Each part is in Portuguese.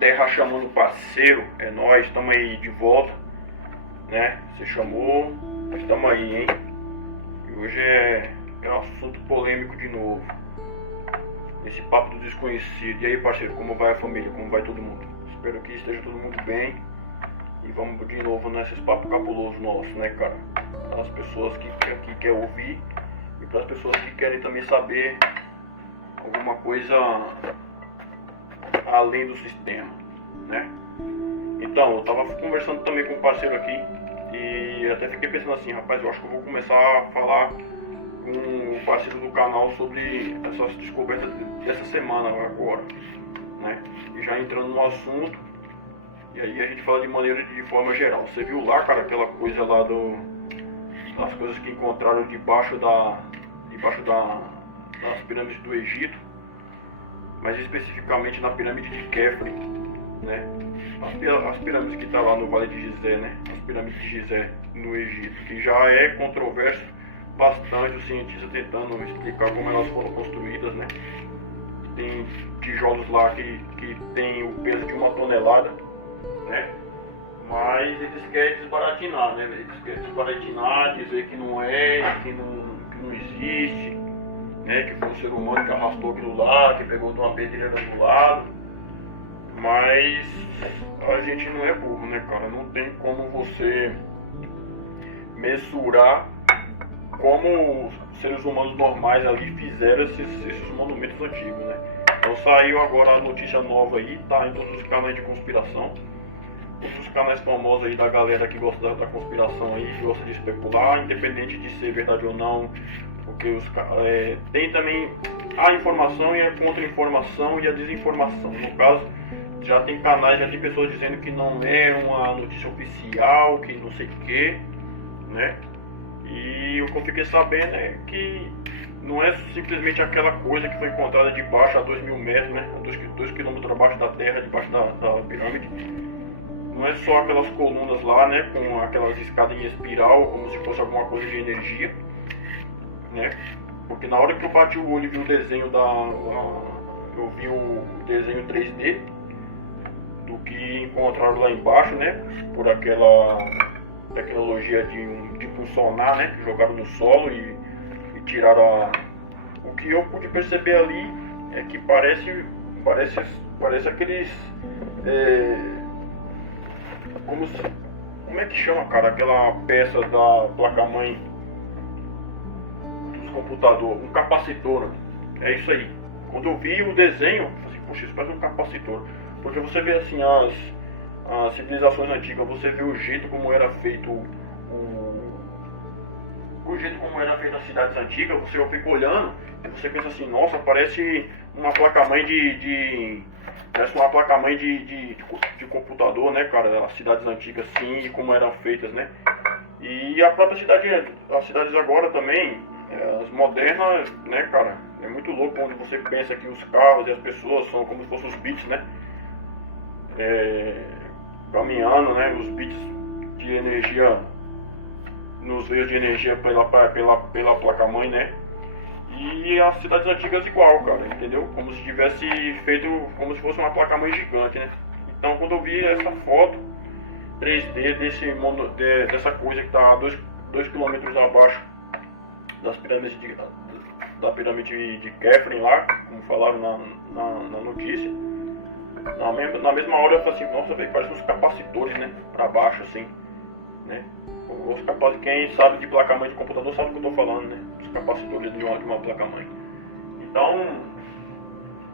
Terra chamando o parceiro, é nóis, estamos aí de volta, né? Você chamou, mas estamos aí, hein? E hoje é um assunto polêmico de novo. Esse papo do desconhecido. E aí, parceiro, como vai a família? Como vai todo mundo? Espero que esteja todo mundo bem. E vamos de novo nesses papos cabulosos nossos, né, cara? Para as pessoas que querem ouvir e para as pessoas que querem também saber alguma coisa além do sistema, né? Então, eu tava conversando também com um parceiro aqui e até fiquei pensando assim, rapaz, eu acho que eu vou começar a falar com o parceiro do canal sobre essas descobertas dessa semana agora, né? E já entrando no assunto, e aí a gente fala de forma geral. Você viu lá, cara, aquela coisa lá das coisas que encontraram debaixo das pirâmides do Egito, mas especificamente na pirâmide de Khafre, né? As pirâmides que está lá no Vale de Gizé, né? As pirâmides de Gizé no Egito, que já é controverso bastante, os cientistas tentando explicar como elas foram construídas, né? Tem tijolos lá que tem o peso de 1 tonelada, né? Mas eles querem desbaratinar, né? Eles querem desbaratinar, dizer que não é, que não existe, né? Que foi o ser humano que arrastou aquilo lá, que pegou de uma pedreira do lado. Mas a gente não é burro, né, cara? Não tem como você mensurar como os seres humanos normais ali fizeram esses monumentos antigos, né? Então saiu agora a notícia nova aí, tá em todos os canais de conspiração. Todos os canais famosos aí da galera que gosta da conspiração aí, gosta de especular, independente de ser verdade ou não, porque tem também a informação e a contra-informação e a desinformação. No caso, já tem canais, já tem pessoas dizendo que não é uma notícia oficial, que não sei o que, né? E o que eu fiquei sabendo é que não é simplesmente aquela coisa que foi encontrada debaixo a 2.000 metros, né? 2 quilômetros abaixo da terra, debaixo da pirâmide. Não é só aquelas colunas lá, né? Com aquelas escadas em espiral, como se fosse alguma coisa de energia, né? Porque na hora que eu bati o olho e vi o desenho eu vi o desenho 3D do que encontraram lá embaixo, né? Por aquela tecnologia de um sonar, né? Que jogaram no solo e tiraram o que eu pude perceber ali é que parece aqueles como é que chama, cara, aquela peça da placa-mãe dos computadores, um capacitor, é isso aí. Quando eu vi o desenho, eu falei assim, poxa, isso parece um capacitor, porque você vê assim as civilizações antigas, você vê o jeito como era feito as cidades antigas, você fica olhando e você pensa assim, nossa, parece uma placa-mãe parece uma placa-mãe de computador, né, cara, as cidades antigas assim, e como eram feitas, né, e a própria as cidades agora também, as modernas, né, cara, é muito louco quando você pensa que os carros e as pessoas são como se fossem os bits, né, caminhando, né, os bits de energia, nos veios de energia pela placa-mãe, né? E as cidades antigas igual, cara, entendeu? Como se tivesse feito, como se fosse uma placa-mãe gigante, né? Então quando eu vi essa foto 3D dessa coisa que está a 2 quilômetros abaixo das pirâmides da pirâmide de Khafre lá, como falaram na notícia, na mesma hora eu falei assim, nossa, velho, parece uns capacitores, né? Pra baixo assim, né? Os capacitores, quem sabe de placa-mãe de computador sabe o que eu tô falando, né? Os capacitores de uma placa-mãe. Então,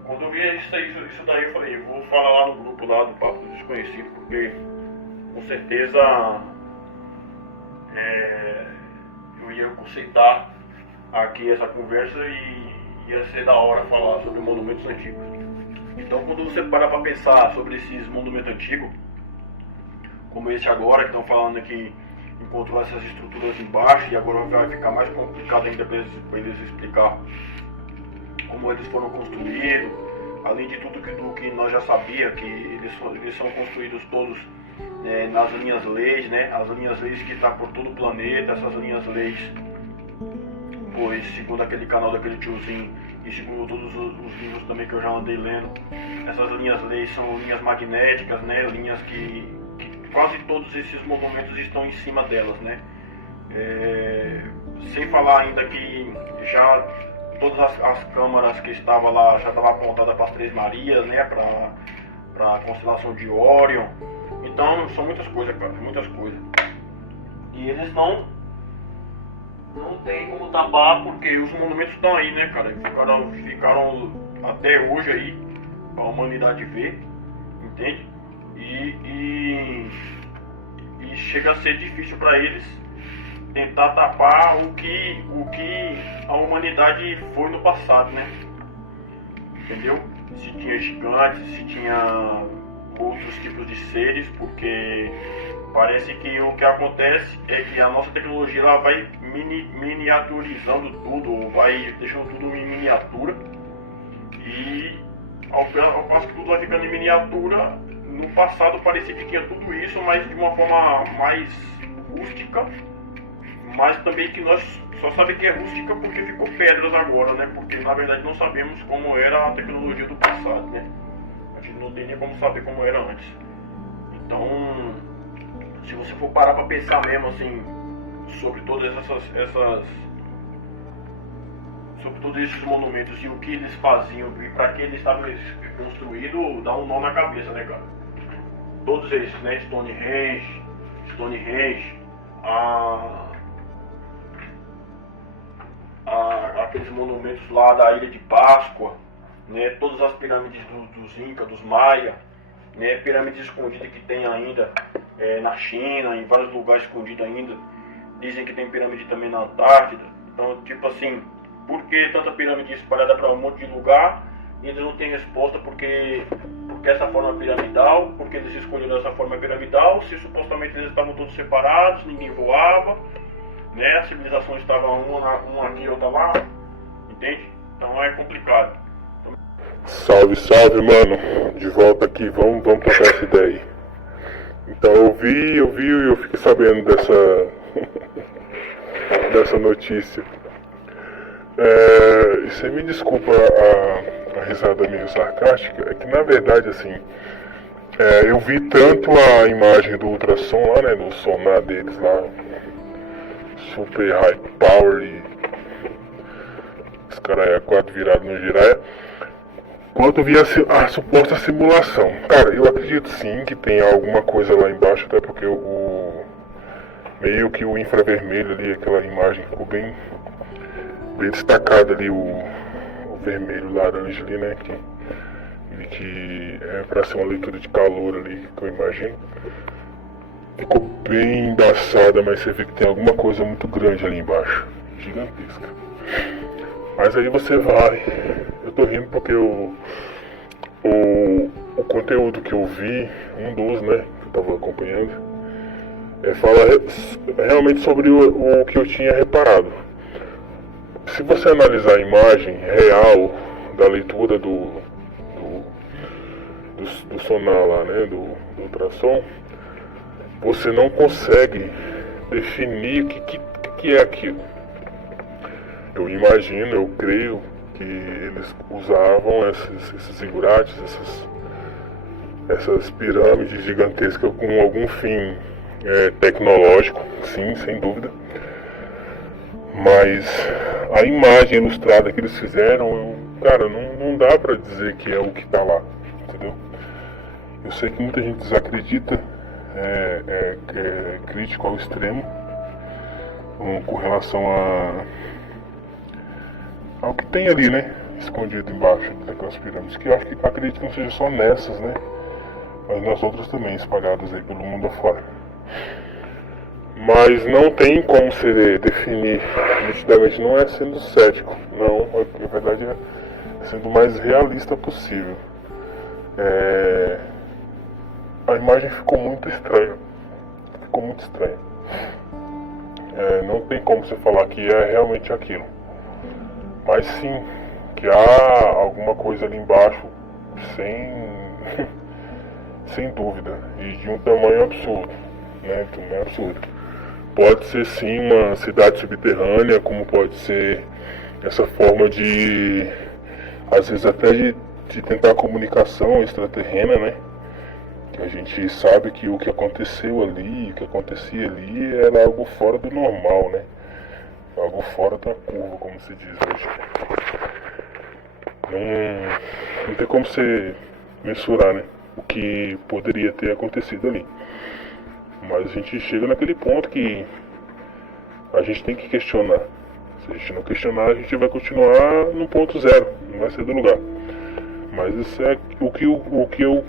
quando eu vi isso daí, eu falei, eu vou falar lá no grupo lá do Papo do Desconhecido, porque com certeza eu ia conceitar aqui essa conversa e ia ser da hora falar sobre monumentos antigos. Então, quando você para pra pensar sobre esses monumentos antigos, como esse agora, que estão falando que encontrou essas estruturas embaixo, e agora vai ficar mais complicado ainda para eles explicar como eles foram construídos, além de tudo que nós já sabíamos, que eles são construídos todos nas linhas leis, né? As linhas leis que estão por todo o planeta, essas linhas leis, pois segundo aquele canal daquele tiozinho, e segundo todos os livros também que eu já andei lendo, essas linhas-lei são linhas magnéticas, né? Linhas que quase todos esses monumentos estão em cima delas, né? Sem falar ainda que já todas as câmaras que estavam lá já estavam apontadas para as Três Marias, né? Para a constelação de Órion. Então são muitas coisas, cara, muitas coisas. E eles não tem como tapar porque os monumentos estão aí, né, cara? Ficaram até hoje aí para a humanidade ver, entende? E chega a ser difícil para eles tentar tapar o que a humanidade foi no passado, né? Entendeu? Se tinha gigantes, se tinha outros tipos de seres, porque parece que o que acontece é que a nossa tecnologia ela vai miniaturizando tudo, vai deixando tudo em miniatura, e ao passo que tudo vai ficando em miniatura, no passado parecia que tinha tudo isso, mas de uma forma mais rústica, mas também que nós só sabemos que é rústica porque ficou pedras agora, né? Porque na verdade não sabemos como era a tecnologia do passado, né? A gente não tem nem como saber como era antes. Então, se você for parar para pensar mesmo assim sobre todas sobre todos esses monumentos e o que eles faziam e para que eles estavam construídos, dá um nó na cabeça, né, cara? Todos esses, né? Stonehenge, aqueles monumentos lá da Ilha de Páscoa, né? Todas as pirâmides dos Incas, dos Maia, né? Pirâmides escondidas que tem ainda na China, em vários lugares escondidos ainda. Dizem que tem pirâmide também na Antártida. Então, tipo assim, por que tanta pirâmide espalhada para um monte de lugar e eles não têm resposta? Porque essa forma piramidal, porque eles escolheram essa forma piramidal, se supostamente eles estavam todos separados, ninguém voava, né? A civilização estava uma aqui, outra lá, entende? Então é complicado. Salve, salve, mano. De volta aqui, vamos trocar essa ideia aí. Então eu vi e eu fiquei sabendo dessa notícia. E você me desculpa a risada meio sarcástica, é que na verdade assim, eu vi tanto a imagem do ultrassom lá, né, do sonar deles lá, super high power, e os caras é quatro virados no giraia, quanto eu vi a suposta simulação. Cara, eu acredito sim que tem alguma coisa lá embaixo, até porque meio que o infravermelho ali, aquela imagem ficou bem destacado ali, o vermelho, laranja ali, né, que é pra ser uma leitura de calor ali, que eu imagino. Ficou bem embaçada, mas você vê que tem alguma coisa muito grande ali embaixo, gigantesca. Mas aí você vai, eu tô rindo porque o conteúdo que eu vi, um dos, né, que eu tava acompanhando, fala realmente sobre o que eu tinha reparado. Se você analisar a imagem real da leitura do sonar lá, né, do ultrassom, você não consegue definir o que é aquilo. Eu imagino, eu creio que eles usavam esses zigurates, essas pirâmides gigantescas com algum fim tecnológico, sim, sem dúvida. Mas a imagem ilustrada que eles fizeram, cara, não dá pra dizer que é o que tá lá, entendeu? Eu sei que muita gente desacredita, é crítico ao extremo com relação ao que tem ali, né, escondido embaixo daquelas pirâmides, que eu acredito que não seja só nessas, né, mas nas outras também, espalhadas aí pelo mundo afora. Mas não tem como se definir nitidamente, não é sendo cético, não, na verdade é sendo o mais realista possível. A imagem ficou muito estranha, não tem como você falar que é realmente aquilo, mas sim que há alguma coisa ali embaixo, sem dúvida, e de um tamanho absurdo, né, Pode ser sim uma cidade subterrânea, como pode ser essa forma de às vezes até de tentar comunicação extraterrena, né? Que a gente sabe que o que aconteceu ali, o que acontecia ali era algo fora do normal, né? Algo fora da curva, como se diz hoje. Não tem como você mensurar, né? O que poderia ter acontecido ali. Mas a gente chega naquele ponto que a gente tem que questionar. Se a gente não questionar, a gente vai continuar no ponto zero, não vai sair do lugar. Mas isso é o que eu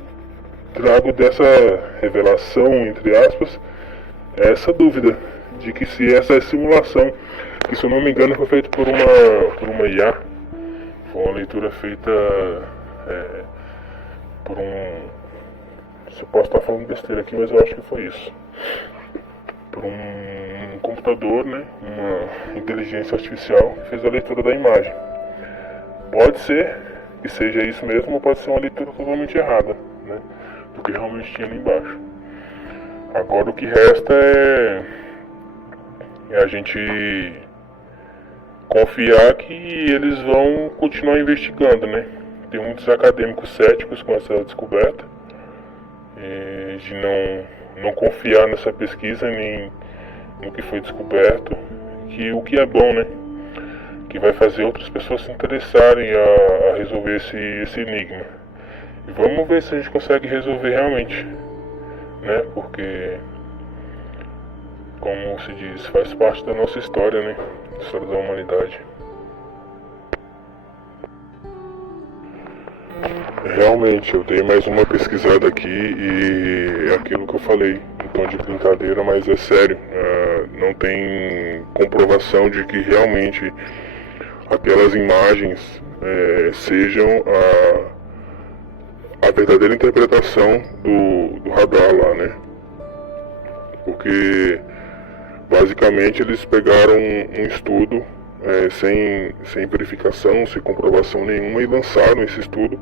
trago dessa revelação, entre aspas, é essa dúvida de que se essa é simulação, que se eu não me engano foi feito por uma IA, foi uma leitura feita por se eu posso estar falando besteira aqui, mas eu acho que foi isso, por um computador, né, uma inteligência artificial que fez a leitura da imagem. Pode ser que seja isso mesmo, ou pode ser uma leitura totalmente errada, né, do que realmente tinha ali embaixo. Agora o que resta é a gente confiar que eles vão continuar investigando, né. Tem muitos acadêmicos céticos com essa descoberta, de não confiar nessa pesquisa nem no que foi descoberto, que o que é bom, né, que vai fazer outras pessoas se interessarem a resolver esse enigma. E vamos ver se a gente consegue resolver realmente, né, porque, como se diz, faz parte da nossa história, né, da história da humanidade. Realmente, eu dei mais uma pesquisada aqui e é aquilo que eu falei, em tom de brincadeira, mas é sério. Não tem comprovação de que realmente aquelas imagens sejam a verdadeira interpretação do radar lá, né? Porque basicamente eles pegaram um estudo sem verificação, sem comprovação nenhuma, e lançaram esse estudo,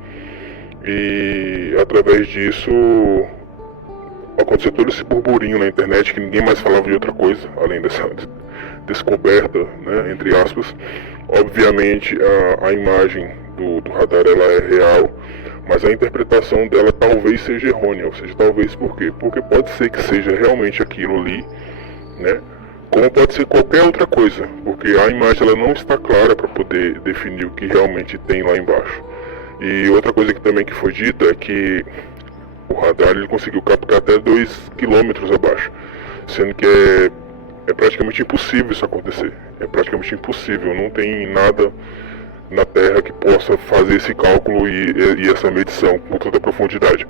e através disso aconteceu todo esse burburinho na internet que ninguém mais falava de outra coisa além dessa descoberta, né, entre aspas. Obviamente a imagem do radar ela é real, mas a interpretação dela talvez seja errônea. Ou seja, talvez por quê? Porque pode ser que seja realmente aquilo ali, né? Como pode ser qualquer outra coisa, porque a imagem ela não está clara para poder definir o que realmente tem lá embaixo. E outra coisa que também que foi dita é que o radar ele conseguiu captar até 2 km abaixo, sendo que é praticamente impossível isso acontecer. É praticamente impossível, não tem nada na Terra que possa fazer esse cálculo e essa medição com toda a profundidade.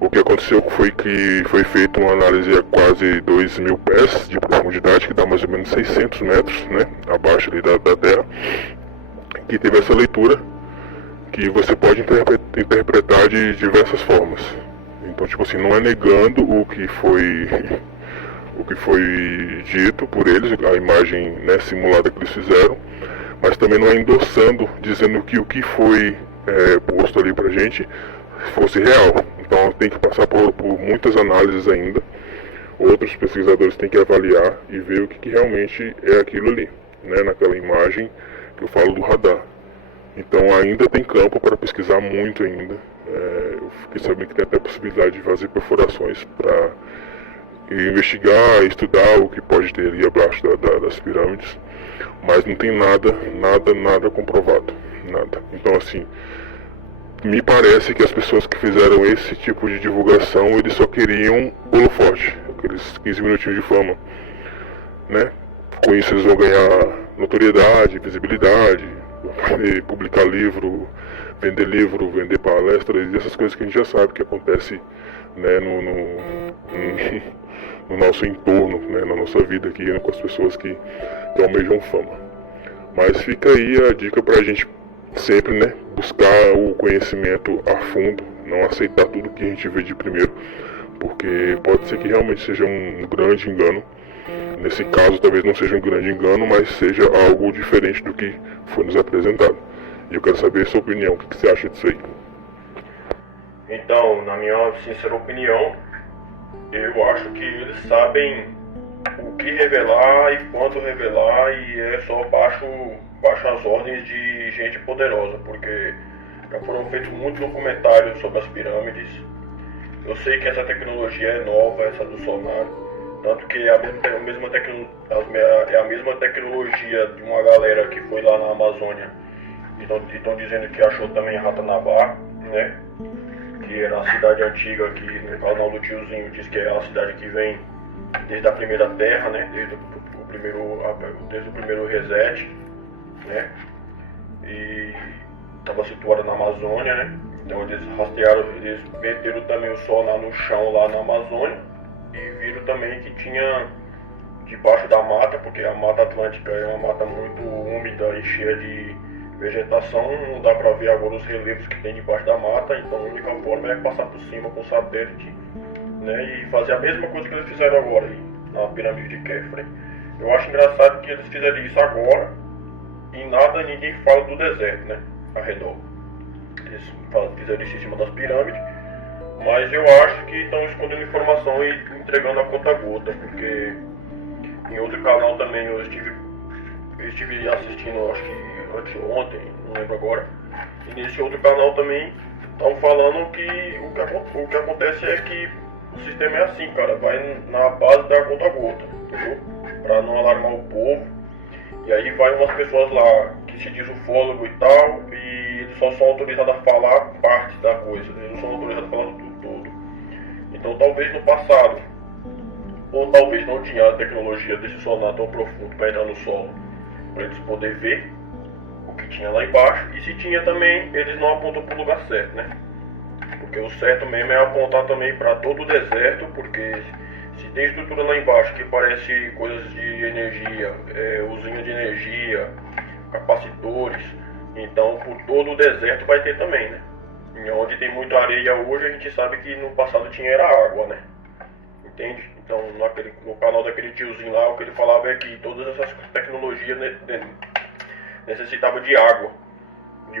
O que aconteceu foi que foi feita uma análise a quase 2.000 pés de profundidade, que dá mais ou menos 600 metros, né, abaixo ali da Terra, que teve essa leitura que você pode interpretar de diversas formas. Então, tipo assim, não é negando o que foi dito por eles, a imagem, né, simulada que eles fizeram, mas também não é endossando, dizendo que o que foi posto ali pra gente fosse real. Então tem que passar por muitas análises ainda. Outros pesquisadores têm que avaliar e ver o que realmente é aquilo ali, né, naquela imagem que eu falo do radar. Então ainda tem campo para pesquisar muito ainda. Eu fiquei sabendo que tem até a possibilidade de fazer perfurações para investigar, estudar o que pode ter ali abaixo das pirâmides, mas não tem nada comprovado, nada. Então assim, me parece que as pessoas que fizeram esse tipo de divulgação, eles só queriam holofote, aqueles 15 minutinhos de fama, né? Com isso eles vão ganhar notoriedade, visibilidade, publicar livro, vender palestras e essas coisas que a gente já sabe que acontece, né, no nosso entorno, né, na nossa vida aqui, né, com as pessoas que almejam fama. Mas fica aí a dica pra gente sempre, né, buscar o conhecimento a fundo, não aceitar tudo que a gente vê de primeiro, porque pode ser que realmente seja um grande engano. Nesse caso talvez não seja um grande engano, mas seja algo diferente do que foi nos apresentado. E eu quero saber a sua opinião, o que você acha disso aí? Então, na minha sincera opinião, eu acho que eles sabem o que revelar e quando revelar, e é só baixo baixo as ordens de gente poderosa, porque já foram feitos muitos documentários sobre as pirâmides. Eu sei que essa tecnologia é nova, essa do sonar, tanto que é a mesma tecnologia de uma galera que foi lá na Amazônia e estão dizendo que achou também Ratanabá, né? Que era a cidade antiga, que no canal do tiozinho diz que é a cidade que vem desde a primeira terra, né? Desde o primeiro reset, né? E estava situada na Amazônia, né? Então eles meteram também o sonar no chão lá na Amazônia e viram também que tinha debaixo da mata, porque a Mata Atlântica é uma mata muito úmida e cheia de vegetação, não dá para ver agora os relevos que tem debaixo da mata, então a única forma é passar por cima com satélite, né, e fazer a mesma coisa que eles fizeram agora aí, na pirâmide de Khafre. Eu acho engraçado que eles fizeram isso agora e ninguém fala do deserto, né, ao redor. Eles fizeram isso em cima das pirâmides, mas eu acho que estão escondendo informação e entregando a conta-gota, porque em outro canal também eu estive assistindo, acho que anteontem, não lembro agora, e nesse outro canal também estão falando que o que acontece é que o sistema é assim, cara, vai na base da conta-gota, entendeu? Para não alarmar o povo. E aí vai umas pessoas lá que se diz ufólogo e tal, e eles só são autorizados a falar parte da coisa, eles não são autorizados a falar tudo todo. Então talvez no passado, ou talvez não tinha a tecnologia desse sonar tão profundo para entrar no solo, para eles poderem ver o que tinha lá embaixo, e se tinha também, eles não apontam para o lugar certo, né? Porque o certo mesmo é apontar também para todo o deserto, porque se tem estrutura lá embaixo que parece coisas de energia, usina de energia, capacitores, então por todo o deserto vai ter também, né? E onde tem muita areia hoje, a gente sabe que no passado tinha era água, né? Entende? Então no canal daquele tiozinho lá, o que ele falava é que todas essas tecnologias necessitavam de água. E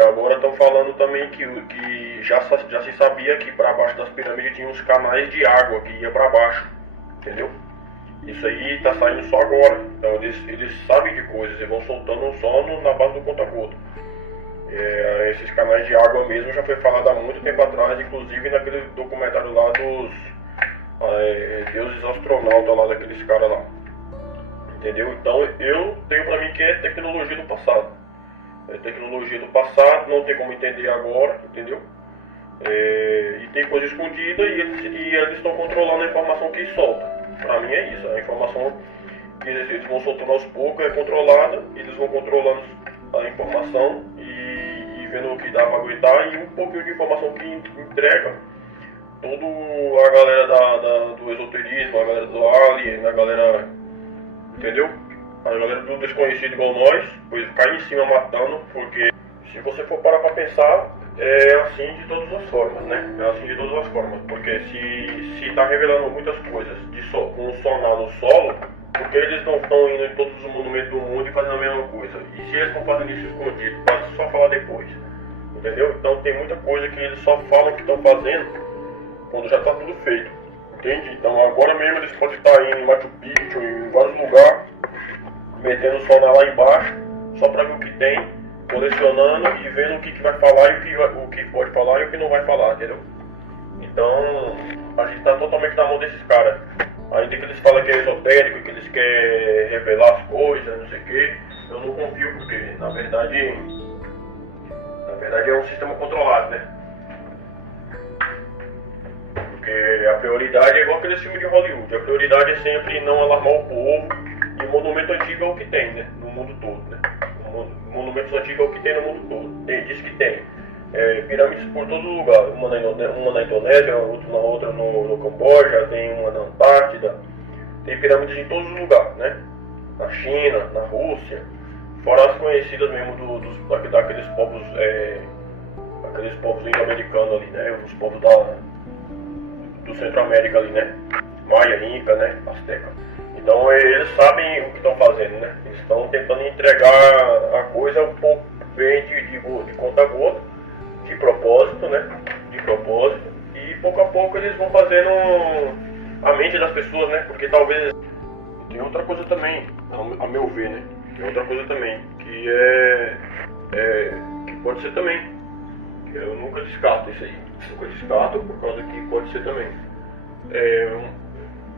agora estão falando também que já se sabia que para baixo das pirâmides tinha uns canais de água que ia para baixo, entendeu? Isso aí está saindo só agora. Então eles sabem de coisas e vão soltando só na base do conta-gota. Esses canais de água mesmo já foi falado há muito tempo atrás, inclusive naquele documentário lá dos deuses astronautas lá, daqueles caras lá. Entendeu? Então eu tenho pra mim que é tecnologia do passado. É tecnologia do passado, não tem como entender agora, entendeu? E tem coisa escondida e eles estão controlando a informação que solta. Pra mim é isso, a informação que eles vão soltando aos poucos é controlada, eles vão controlando a informação e vendo o que dá pra aguentar, e um pouquinho de informação que entrega toda a galera do esoterismo, a galera do alien, a galera, entendeu? A galera do desconhecido igual nós, pois cai em cima matando, porque se você for parar pra pensar, é assim de todas as formas, né? É assim de todas as formas, porque se tá revelando muitas coisas com o sonar no solo, porque eles não estão indo em todos os monumentos do mundo e fazendo a mesma coisa? E se eles estão fazendo isso escondido, pode só falar depois, entendeu? Então tem muita coisa que eles só falam que estão fazendo quando já tá tudo feito, entende? Então agora mesmo eles podem estar indo em Machu Picchu, em vários lugares, metendo o sonar lá embaixo, só para ver o que tem, colecionando e vendo o que vai falar e o que pode falar e o que não vai falar, entendeu? Então, a gente está totalmente na mão desses caras. Ainda que eles falam que é esotérico, que eles querem revelar as coisas, não sei o que, eu não confio, porque na verdade é um sistema controlado, né? Porque a prioridade é igual aquele filme de Hollywood, a prioridade é sempre não alarmar o povo. E o monumento antigo é o que tem, né? No mundo todo, né? Monumentos antigos é o que tem no mundo todo. Diz que tem pirâmides por todo lugar. Uma na Indonésia, outra no Camboja, tem uma na Antártida. Tem pirâmides em todos os lugares, né? Na China, na Rússia. Fora as conhecidas mesmo daqueles povos, aqueles povos indo-americanos ali, né? Os povos do Centro-América ali, né? Maia, Inca, né? Azteca. Então eles sabem o que estão fazendo, né? Eles estão tentando entregar a coisa um pouco bem de conta-gota, de propósito, né? De propósito. E pouco a pouco eles vão fazendo a mente das pessoas, né? Porque talvez... Tem outra coisa também, a meu ver, né? Tem outra coisa também, que que pode ser também. Eu nunca descarto isso aí. Nunca descarto por causa que pode ser também.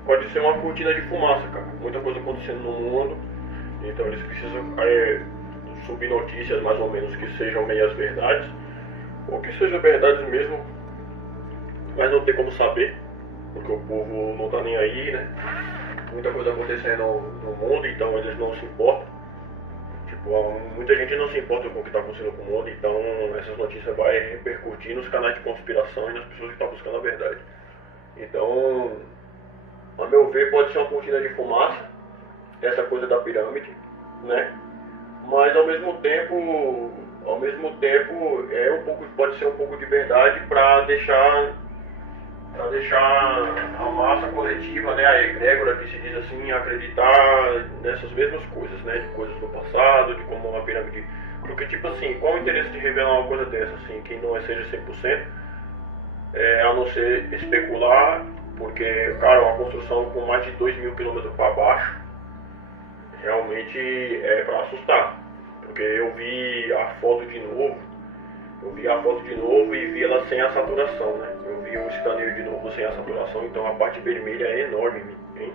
Pode ser uma cortina de fumaça, cara. Muita coisa acontecendo no mundo. Então eles precisam subir notícias mais ou menos que sejam meias verdades. Ou que sejam verdades mesmo. Mas não tem como saber. Porque o povo não tá nem aí, né? Muita coisa acontecendo no mundo, então eles não se importam. Tipo, muita gente não se importa com o que está acontecendo com o mundo, então essas notícias vai repercutir nos canais de conspiração e nas pessoas que estão buscando a verdade. Então, a meu ver, pode ser uma cortina de fumaça, essa coisa da pirâmide, né? Mas ao mesmo tempo pode ser um pouco de verdade para deixar a massa coletiva, né, a egrégora que se diz assim, acreditar nessas mesmas coisas, né, de coisas do passado, de como uma pirâmide. Porque, tipo assim, qual o interesse de revelar uma coisa dessa, assim, que não seja 100%, a não ser especular, porque, cara, uma construção com mais de 2.000 km para baixo, realmente é para assustar. Porque eu vi a foto de novo e vi ela sem a saturação, né? Eu vi o escaneio de novo sem a saturação, então a parte vermelha é enorme, hein?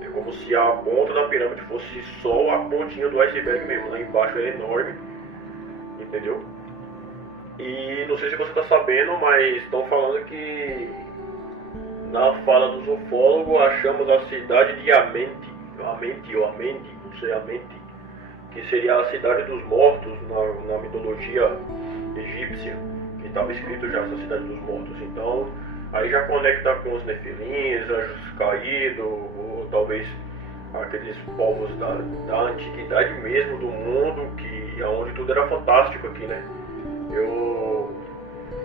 É como se a ponta da pirâmide fosse só a pontinha do iceberg mesmo, lá embaixo é enorme, entendeu? E não sei se você está sabendo, mas estão falando que na fala dos ufólogos achamos a cidade de Amenti, que seria a cidade dos mortos na mitologia egípcia, que estava escrito já essa cidade dos mortos. Então aí já conecta com os nefilins, anjos caídos, ou talvez aqueles povos da antiguidade mesmo do mundo, que onde tudo era fantástico aqui, né?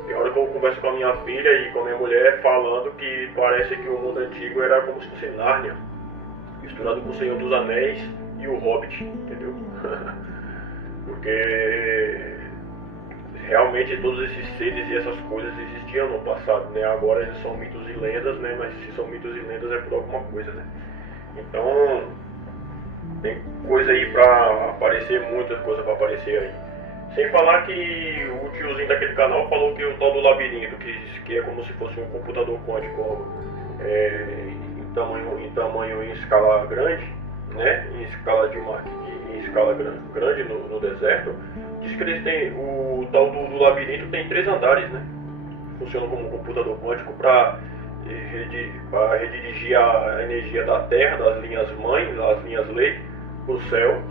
Tem hora que eu converso com a minha filha e com a minha mulher falando que parece que o mundo antigo era como se fosse Nárnia, misturado com o Senhor dos Anéis e o Hobbit, entendeu? Porque realmente todos esses seres e essas coisas existiam no passado, né? Agora eles são mitos e lendas, né? Mas se são mitos e lendas é por alguma coisa, né? Então tem coisa aí pra aparecer, muita coisa pra aparecer aí. Sem falar que o tiozinho daquele canal falou que o tal do labirinto, que é como se fosse um computador quântico em tamanho em escala grande, né? Em escala grande no deserto. Diz que eles têm, o tal do labirinto tem 3 andares, né? Funciona como um computador quântico para redirigir a energia da Terra, das linhas mãe, das linhas lei, para o céu.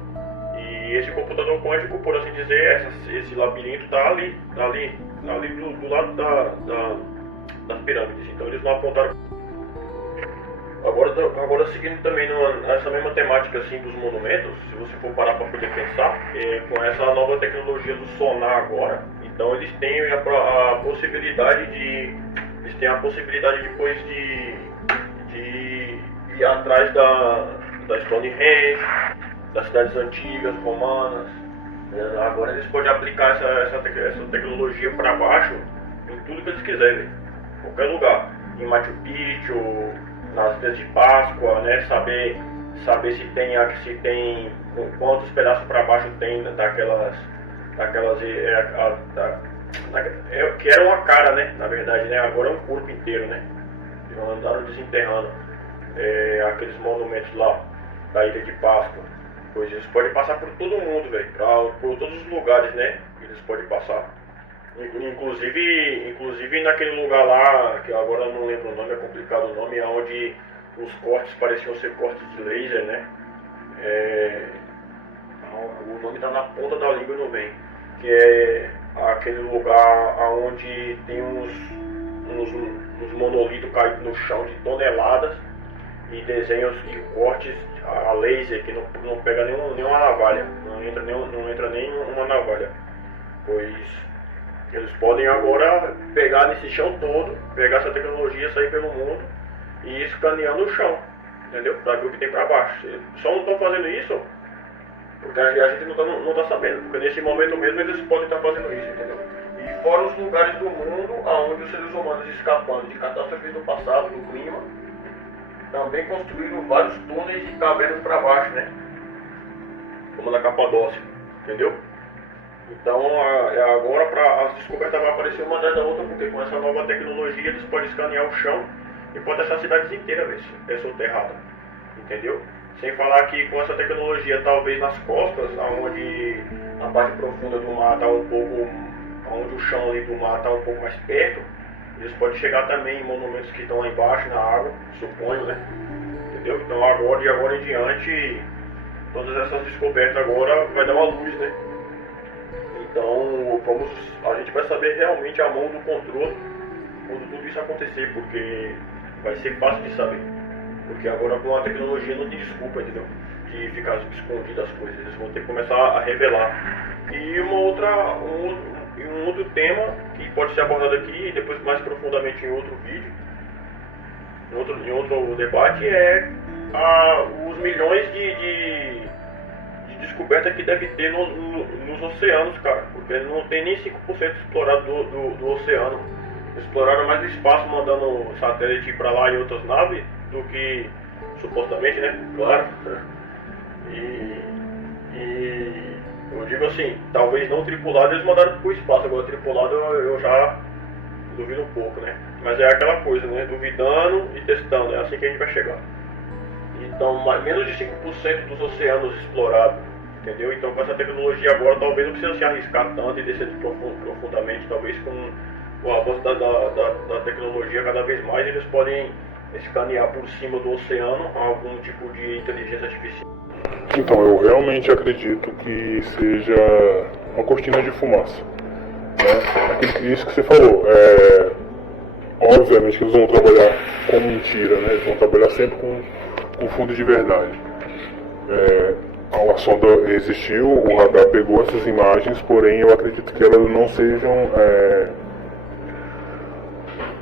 E esse computador quântico, por assim dizer, esse labirinto está ali do lado das pirâmides. Então eles não apontaram. Agora seguindo também nessa mesma temática assim dos monumentos, se você for parar para poder pensar, com essa nova tecnologia do sonar agora, então eles têm a possibilidade depois de ir atrás da Stonehenge, das cidades antigas, romanas. Agora eles podem aplicar essa tecnologia para baixo em tudo que eles quiserem, em qualquer lugar, em Machu Picchu, nas ilhas de Páscoa, né? Saber se tem quantos pedaços para baixo tem que era uma cara, né? Na verdade, né? Agora é um corpo inteiro, né? Eles andaram desenterrando aqueles monumentos lá da ilha de Páscoa. Pois eles podem passar por todo mundo, velho, por todos os lugares, né? Eles podem passar. Inclusive naquele lugar lá, que agora eu não lembro o nome, é complicado o nome, onde os cortes pareciam ser cortes de laser, né? O nome tá na ponta da língua e não vem. Que é aquele lugar onde tem uns monolitos caídos no chão de toneladas e desenhos e cortes a laser que não pega nenhuma navalha, não entra nenhuma navalha. Pois eles podem agora pegar nesse chão todo, pegar essa tecnologia, sair pelo mundo e escanear no chão, entendeu? Para ver o que tem para baixo. Eles só não estão fazendo isso porque a gente não tá sabendo, porque nesse momento mesmo eles podem estar fazendo isso, entendeu? E fora os lugares do mundo onde os seres humanos escapando de catástrofes do passado, do clima, também construíram vários túneis e cavernas para baixo, né? Como na Capadócia. entendeu? Então agora as descobertas vão aparecer uma atrás da outra, porque com essa nova tecnologia eles podem escanear o chão e podem achar cidades inteiras soterradas, entendeu? Sem falar que com essa tecnologia, talvez nas costas, onde a parte profunda do mar está um pouco, onde o chão ali do mar está um pouco mais perto, eles podem chegar também em monumentos que estão lá embaixo na água, suponho, né? Entendeu? Então agora, de agora em diante, todas essas descobertas agora vai dar uma luz, né? Então a gente vai saber realmente a mão do controle quando tudo isso acontecer, porque vai ser fácil de saber. Porque agora com a tecnologia não tem desculpa, entendeu? De ficar escondido as coisas, eles vão ter que começar a revelar. E um outro tema que pode ser abordado aqui e depois mais profundamente em outro vídeo, em outro debate, é os milhões de descobertas que deve ter nos oceanos, cara, porque não tem nem 5% explorado do oceano. Exploraram mais o espaço mandando satélite para lá e outras naves do que supostamente, né? Claro. E eu digo assim, talvez não tripulado eles mandaram para o espaço, agora tripulado eu já duvido um pouco, né? Mas é aquela coisa, né? Duvidando e testando, é assim que a gente vai chegar. Então, menos de 5% dos oceanos explorados, entendeu? Então, com essa tecnologia agora, talvez não precisa se arriscar tanto e descer profundamente, talvez com o avanço da tecnologia cada vez mais, eles podem escanear por cima do oceano algum tipo de inteligência artificial. Então, eu realmente acredito que seja uma cortina de fumaça, né? Isso que você falou, obviamente que eles vão trabalhar com mentira, né? Eles vão trabalhar sempre com fundo de verdade. A sonda existiu, o radar pegou essas imagens, porém eu acredito que elas não sejam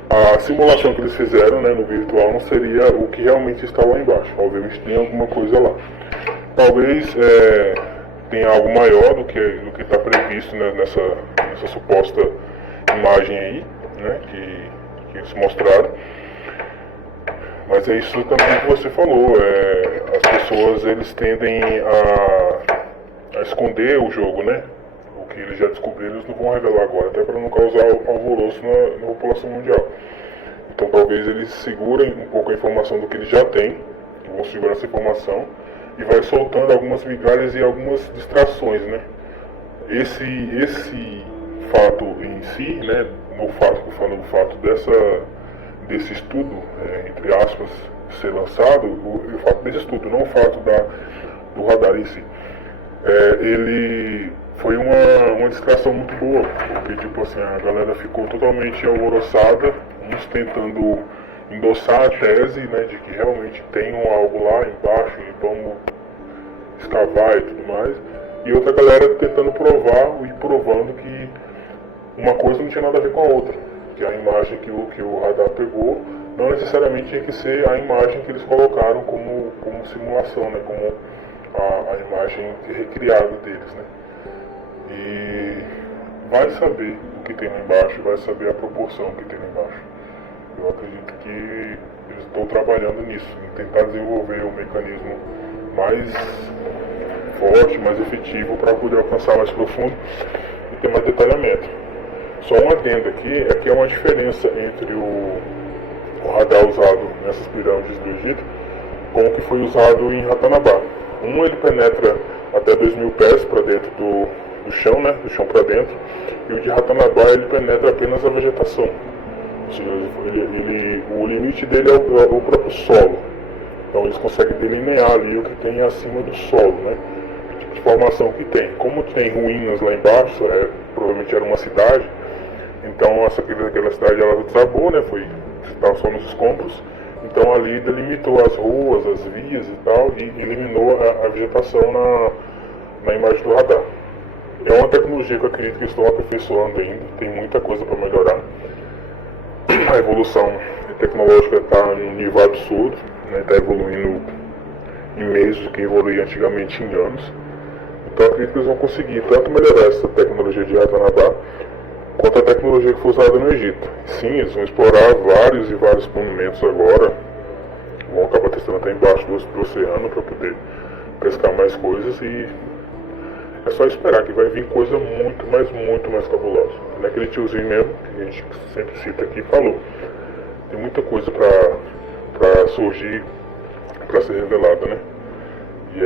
a simulação que eles fizeram, né, no virtual não seria o que realmente está lá embaixo. Obviamente tem alguma coisa lá. Talvez tenha algo maior do que está previsto, né, nessa suposta imagem aí, né, que eles mostraram. Mas é isso também que você falou. As pessoas eles tendem a esconder o jogo, né? O que eles já descobriram, eles não vão revelar agora, até para não causar alvoroço na população mundial. Então talvez eles segurem um pouco a informação do que eles já têm, vão segurar essa informação e vai soltando algumas migalhas e algumas distrações, né? Esse fato em si, né? No fato desse estudo, entre aspas, ser lançado, o fato desse estudo, não o fato do radar em si, ele foi uma distração muito boa, porque tipo assim, a galera ficou totalmente alvoroçada, uns tentando endossar a tese, né, de que realmente tem algo lá embaixo e vamos escavar e tudo mais, e outra galera tentando provar e provando que uma coisa não tinha nada a ver com a outra, que a imagem que o radar pegou não necessariamente tinha que ser a imagem que eles colocaram como simulação, né, como a imagem recriada deles, né. E vai saber o que tem lá embaixo, vai saber a proporção que tem lá embaixo. Eu acredito que eles estão trabalhando nisso, em tentar desenvolver um mecanismo mais forte, mais efetivo para poder alcançar mais profundo e ter mais detalhamento. Só um adendo aqui é que há uma diferença entre o radar usado nessas pirâmides do Egito com o que foi usado em Ratanabá. Ele penetra até 2.000 pés para dentro do chão, né, do chão para dentro, e o de Ratanabá ele penetra apenas a vegetação. Ou seja, o limite dele é o próprio solo. Então eles conseguem delinear ali o que tem acima do solo, né, o tipo de formação que tem. Como tem ruínas lá embaixo, provavelmente era uma cidade, então aquela cidade ela desabou, né, estava só nos escombros. Então ali delimitou as ruas, as vias e tal, e eliminou a vegetação na imagem do radar. É uma tecnologia que eu acredito que estão aperfeiçoando ainda, tem muita coisa para melhorar. A evolução tecnológica está em um nível absurdo, está evoluindo em meses do que evoluía antigamente em anos. Então eu acredito que eles vão conseguir tanto melhorar essa tecnologia de Ratanabá, quanto a tecnologia que foi usada no Egito. Sim, eles vão explorar vários e vários monumentos agora, vão acabar testando até embaixo do oceano para poder pescar mais coisas, e é só esperar que vai vir coisa muito mais cabulosa. Naquele tiozinho mesmo, que a gente sempre cita aqui, falou. Tem muita coisa pra surgir, pra ser revelada, né? E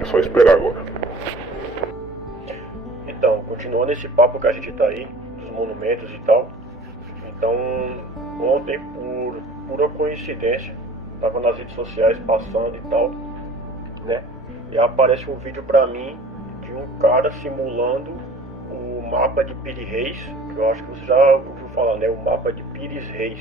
é só esperar agora. Então, continuando esse papo que a gente tá aí, dos monumentos e tal. Então, ontem, por pura coincidência, tava nas redes sociais passando e tal, né? E aparece um vídeo pra mim de um cara simulando o mapa de Pires Reis, que eu acho que você já ouviu falar, né? O mapa de Pires Reis.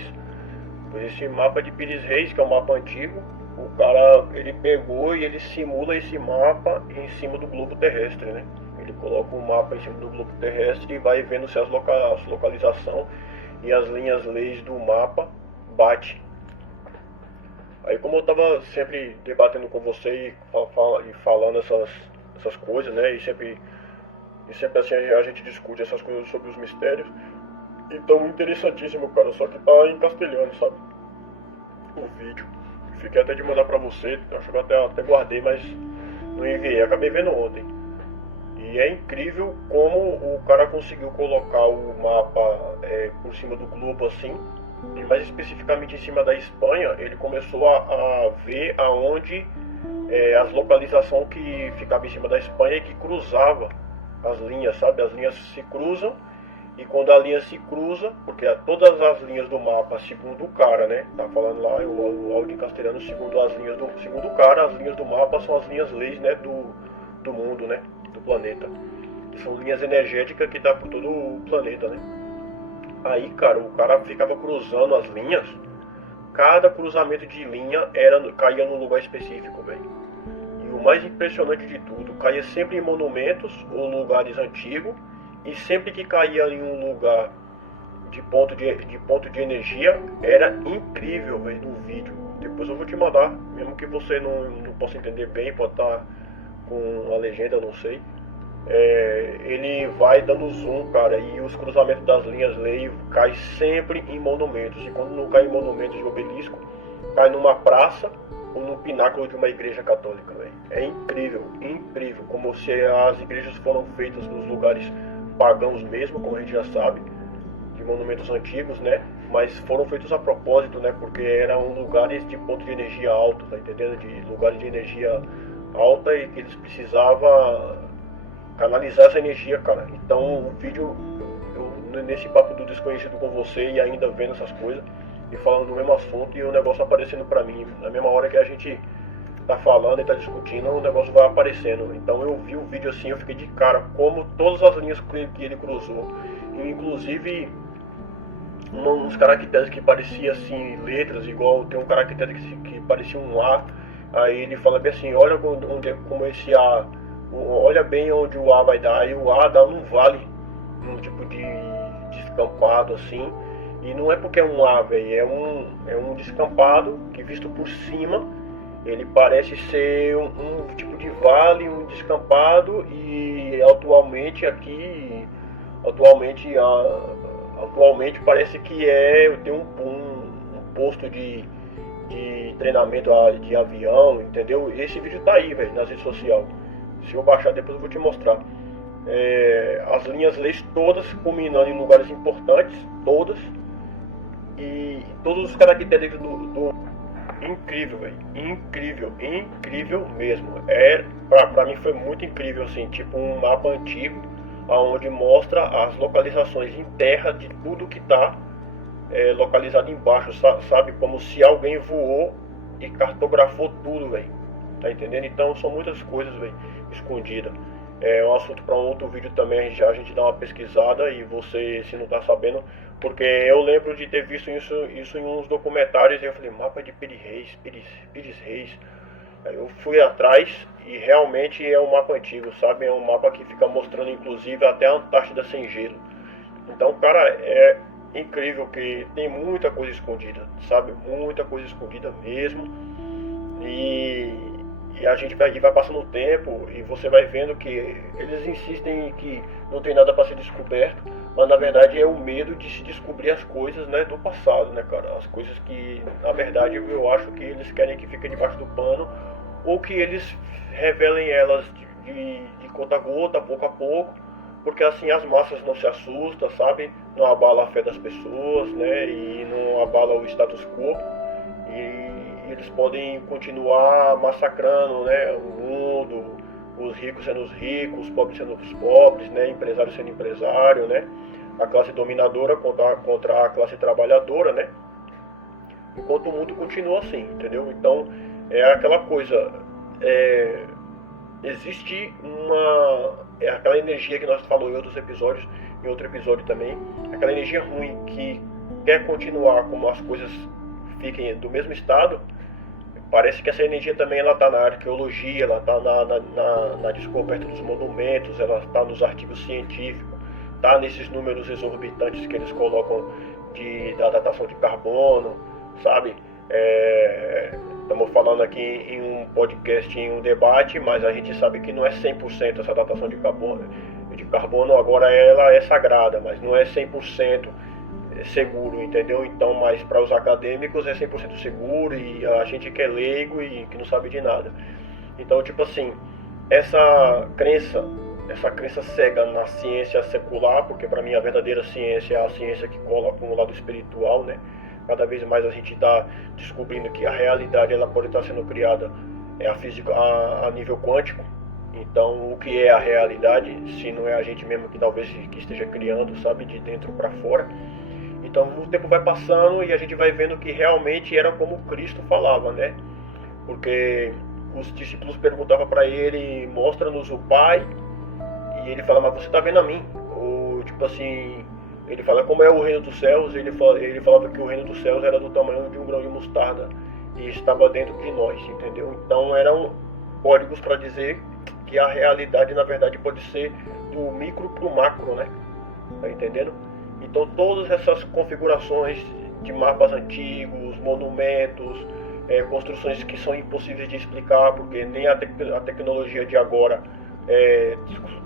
Pois esse mapa de Pires Reis, que é um mapa antigo, o cara, ele pegou e ele simula esse mapa em cima do globo terrestre, né? Ele coloca o mapa em cima do globo terrestre e vai vendo se as localização e as linhas leis do mapa bate. Aí, como eu tava sempre debatendo com você e falando essas coisas, né? E sempre assim a gente discute essas coisas sobre os mistérios. Então, interessantíssimo, cara. Só que tá em castelhano, sabe? O vídeo. Fiquei até de mandar pra você. Acho que eu até guardei, mas não enviei. Acabei vendo ontem. E é incrível como o cara conseguiu colocar o mapa por cima do globo assim. E mais especificamente em cima da Espanha, ele começou a ver aonde as localizações que ficavam em cima da Espanha e que cruzava as linhas, sabe? As linhas se cruzam e quando a linha se cruza, porque todas as linhas do mapa, segundo o cara, né? Tá falando lá o áudio em castelhano, segundo o cara, as linhas do mapa são as linhas leis, né? Do mundo, né? Do planeta. São linhas energéticas que dá por todo o planeta, né? Aí, cara, o cara ficava cruzando as linhas. Cada cruzamento de linha caía num lugar específico, velho. E o mais impressionante de tudo, caía sempre em monumentos ou lugares antigos. E sempre que caía em um lugar de ponto de energia, era incrível, velho, no vídeo. Depois eu vou te mandar, mesmo que você não possa entender bem, pode estar com a legenda, eu não sei. Ele vai dando zoom, cara, e os cruzamentos das linhas lei cai sempre em monumentos. E quando não cai em monumentos de obelisco, cai numa praça ou no pináculo de uma igreja católica, véio. É incrível, incrível, como se as igrejas foram feitas nos lugares pagãos mesmo, como a gente já sabe, de monumentos antigos, né? Mas foram feitos a propósito, né? Porque eram lugares de ponto de energia alto, tá entendendo? De lugares de energia alta e que eles precisavam canalizar essa energia, cara. Então o vídeo, nesse papo do desconhecido com você e ainda vendo essas coisas e falando do mesmo assunto e o negócio aparecendo pra mim, na mesma hora que a gente tá falando e tá discutindo, o negócio vai aparecendo. Então eu vi o vídeo assim, eu fiquei de cara, como todas as linhas que ele cruzou, e inclusive uns caracteres que pareciam assim, letras, igual tem um caractere que parecia um A, aí ele fala bem assim, olha como esse A, olha bem onde o A vai dar, e o A dá num vale, num tipo de descampado assim, e não é porque é um A, velho, é um descampado que visto por cima, ele parece ser um tipo de vale, um descampado, e atualmente parece que tem um posto de treinamento de avião, entendeu? Esse vídeo tá aí, velho, nas redes sociais. Se eu baixar depois eu vou te mostrar. As linhas leis todas culminando em lugares importantes, todas, e todos os caracteres do incrível, velho, incrível mesmo. Pra mim foi muito incrível, assim, tipo um mapa antigo, onde mostra as localizações em terra de tudo que tá localizado embaixo, sabe? Como se alguém voou e cartografou tudo, velho. Tá entendendo? Então são muitas coisas, velho, escondidas. É um assunto para um outro vídeo também, a gente dá uma pesquisada e você, se não tá sabendo, porque eu lembro de ter visto isso em uns documentários e eu falei, mapa de Pires Reis. Aí eu fui atrás e realmente é um mapa antigo, sabe? É um mapa que fica mostrando inclusive até a Antártida sem gelo. Então, cara, é incrível que tem muita coisa escondida, sabe? Muita coisa escondida mesmo. E a gente vai passando o tempo e você vai vendo que eles insistem que não tem nada para ser descoberto, mas na verdade é o medo de se descobrir as coisas, né, do passado, né, cara? As coisas que, na verdade, eu acho que eles querem que fique debaixo do pano ou que eles revelem elas de conta a gota, pouco a pouco, porque assim as massas não se assustam, sabe? Não abala a fé das pessoas, né? E não abala o status quo. E eles podem continuar massacrando, né? O mundo, os ricos sendo os ricos, os pobres sendo os pobres, né? Empresário sendo empresário, né? A classe dominadora contra a classe trabalhadora, né? Enquanto o mundo continua assim, entendeu? Então é aquela coisa, existe aquela energia que nós falamos em outros episódios, em outro episódio também, aquela energia ruim que quer continuar como as coisas fiquem do mesmo estado. Parece que essa energia também ela está na arqueologia, ela está na descoberta dos monumentos, ela está nos artigos científicos, está nesses números exorbitantes que eles colocam da datação de carbono, sabe? Estamos falando aqui em um podcast, em um debate, mas a gente sabe que não é 100% essa datação de carbono, agora ela é sagrada, mas não é 100% seguro, entendeu? Então, mas para os acadêmicos é 100% seguro e a gente que é leigo e que não sabe de nada. Então, tipo assim, essa crença cega na ciência secular, porque para mim a verdadeira ciência é a ciência que cola com o lado espiritual, né? Cada vez mais a gente está descobrindo que a realidade ela pode estar sendo criada a física a nível quântico. Então, o que é a realidade, se não é a gente mesmo que talvez que esteja criando, sabe, de dentro para fora. Então, o tempo vai passando e a gente vai vendo que realmente era como Cristo falava, né? Porque os discípulos perguntavam para ele, mostra-nos o Pai, e ele fala, mas você está vendo a mim? Ou, tipo assim, ele fala, como é o reino dos céus? Ele falava que o reino dos céus era do tamanho de um grão de mostarda e estava dentro de nós, entendeu? Então, eram códigos para dizer que a realidade, na verdade, pode ser do micro para o macro, né? Tá entendendo? Então, todas essas configurações de mapas antigos, monumentos, construções que são impossíveis de explicar, porque nem a tecnologia de agora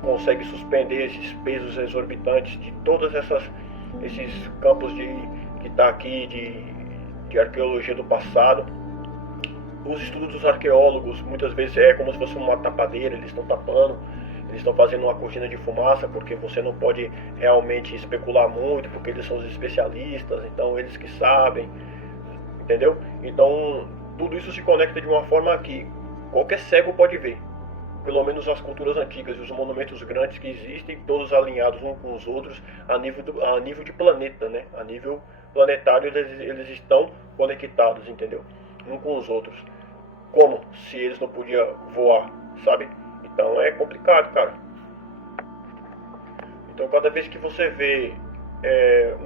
consegue suspender esses pesos exorbitantes de todos esses campos que está aqui de arqueologia do passado. Os estudos dos arqueólogos muitas vezes é como se fosse uma tapadeira, eles estão tapando, eles estão fazendo uma cortina de fumaça, porque você não pode realmente especular muito, porque eles são os especialistas, então eles que sabem, entendeu? Então tudo isso se conecta de uma forma que qualquer cego pode ver. Pelo menos as culturas antigas e os monumentos grandes que existem, todos alinhados uns com os outros a nível de planeta, né? A nível planetário eles estão conectados, entendeu? Um com os outros. Como se eles não podiam voar, sabe? Então é complicado, cara. Então cada vez que você vê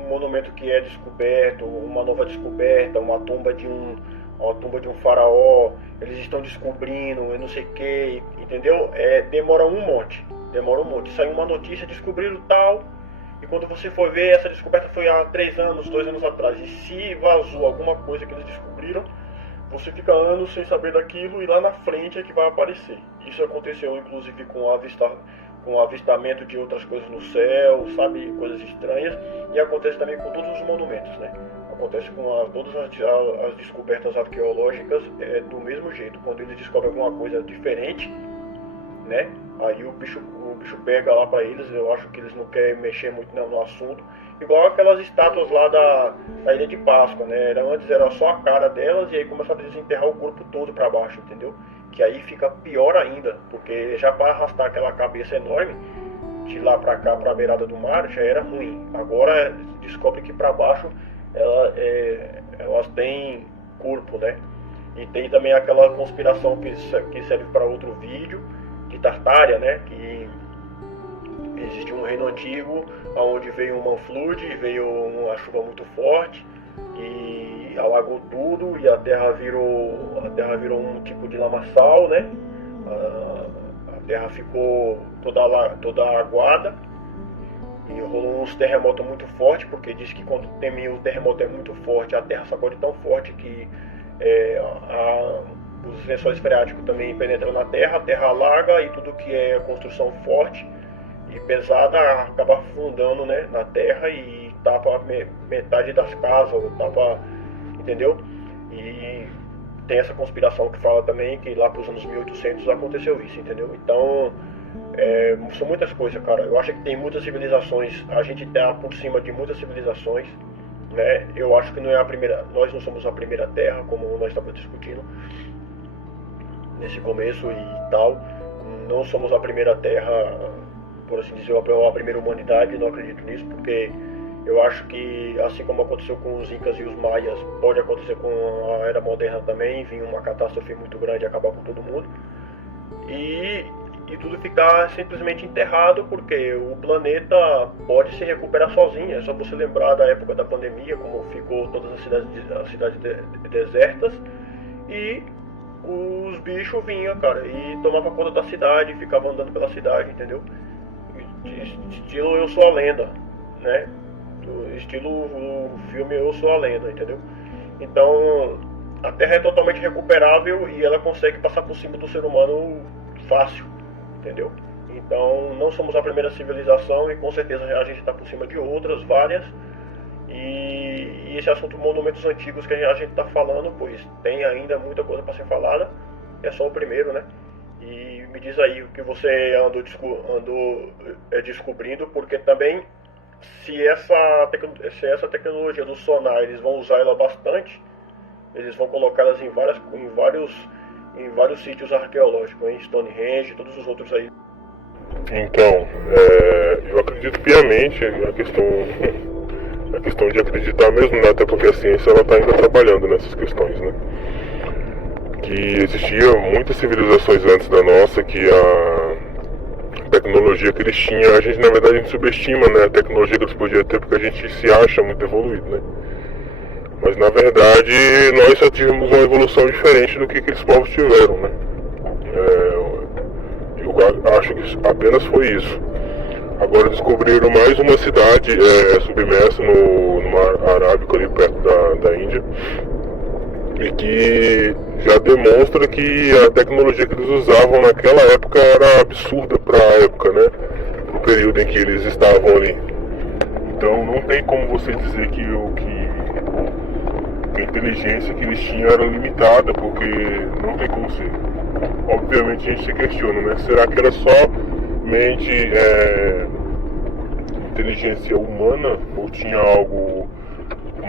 um monumento que é descoberto, uma nova descoberta, uma tumba de um faraó, eles estão descobrindo, eu não sei o que, entendeu? Demora um monte. Saiu uma notícia, descobriram tal, e quando você for ver, essa descoberta foi há 3 anos, 2 anos atrás. E se vazou alguma coisa que eles descobriram, você fica anos sem saber daquilo e lá na frente é que vai aparecer. Isso aconteceu inclusive com o avistamento de outras coisas no céu, sabe, coisas estranhas, e acontece também com todos os monumentos, né? Acontece com todas as descobertas arqueológicas do mesmo jeito. Quando eles descobrem alguma coisa diferente, né? Aí o bicho pega lá pra eles. Eu acho que eles não querem mexer muito no assunto. Igual aquelas estátuas lá da Ilha de Páscoa, né? Antes era só a cara delas e aí começaram a desenterrar o corpo todo pra baixo, entendeu? Que aí fica pior ainda, porque já para arrastar aquela cabeça enorme de lá pra cá, pra beirada do mar, já era ruim. Agora descobre que pra baixo elas têm corpo, né? E tem também aquela conspiração que serve para outro vídeo, de Tartária, né? Que existe um reino antigo onde veio um manflude, veio uma chuva muito forte e alagou tudo e a terra virou um tipo de lamaçal, né? A terra ficou toda aguada e rolou uns terremotos muito fortes, porque diz que quando o terremoto é muito forte, a terra sacode tão forte que os lençóis freáticos também penetram na terra, a terra alaga e tudo que é construção forte e pesada acaba afundando, né, na terra e tapa metade das casas, entendeu? E tem essa conspiração que fala também que lá pros anos 1800 aconteceu isso, entendeu? Então, são muitas coisas, cara. Eu acho que tem muitas civilizações, a gente tá por cima de muitas civilizações, né? Eu acho que não é a primeira, nós não somos a primeira terra, como nós estávamos discutindo nesse começo e tal. Não somos a primeira terra, por assim dizer, a primeira humanidade. Não acredito nisso, porque eu acho que, assim como aconteceu com os Incas e os Maias, pode acontecer com a Era Moderna também, vir uma catástrofe muito grande e acabar com todo mundo. E tudo ficar simplesmente enterrado, porque o planeta pode se recuperar sozinho. É só você lembrar da época da pandemia, como ficou todas as cidades desertas, e os bichos vinham, cara, e tomavam conta da cidade, ficavam andando pela cidade, entendeu? Estilo Eu Sou a Lenda, né? Estilo o filme Eu Sou a Lenda, entendeu? Então, a Terra é totalmente recuperável e ela consegue passar por cima do ser humano fácil, entendeu? Então, não somos a primeira civilização e com certeza a gente está por cima de outras, várias. E esse assunto monumentos antigos que a gente está falando, pois tem ainda muita coisa para ser falada, é só o primeiro, né? E me diz aí o que você andou descobrindo, porque também se essa tecnologia do sonar, eles vão usar ela bastante, eles vão colocá-las em vários sítios arqueológicos, em Stonehenge e todos os outros aí. Então, eu acredito piamente a questão de acreditar mesmo, né? Até porque a ciência ela está ainda trabalhando nessas questões, né? Que existia muitas civilizações antes da nossa, que a tecnologia que eles tinham, na verdade a gente subestima, né, a tecnologia que eles podiam ter, porque a gente se acha muito evoluído, né? Mas na verdade nós só tivemos uma evolução diferente do que aqueles povos tiveram, né? Eu acho que apenas foi isso. Agora descobriram mais uma cidade submersa no Mar Arábico, ali perto da Índia, e que já demonstra que a tecnologia que eles usavam naquela época era absurda para a época, né? Para o período em que eles estavam ali. Então não tem como você dizer que a inteligência que eles tinham era limitada, porque não tem como ser. Obviamente a gente se questiona, né? Será que era somente inteligência humana ou tinha algo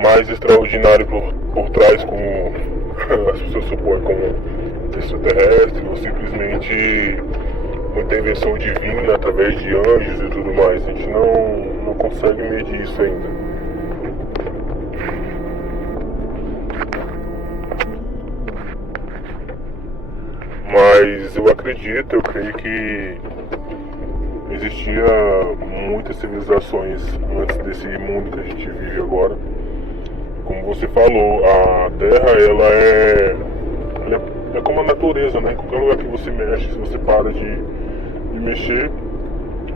mais extraordinário por trás, como as pessoas supõem, como extraterrestre, ou simplesmente uma intervenção divina através de anjos e tudo mais? A gente não consegue medir isso ainda. Mas eu creio que existia muitas civilizações antes desse mundo que a gente vive agora. Como você falou, a Terra ela é como a natureza, né? Em qualquer lugar que você mexe, se você para de mexer,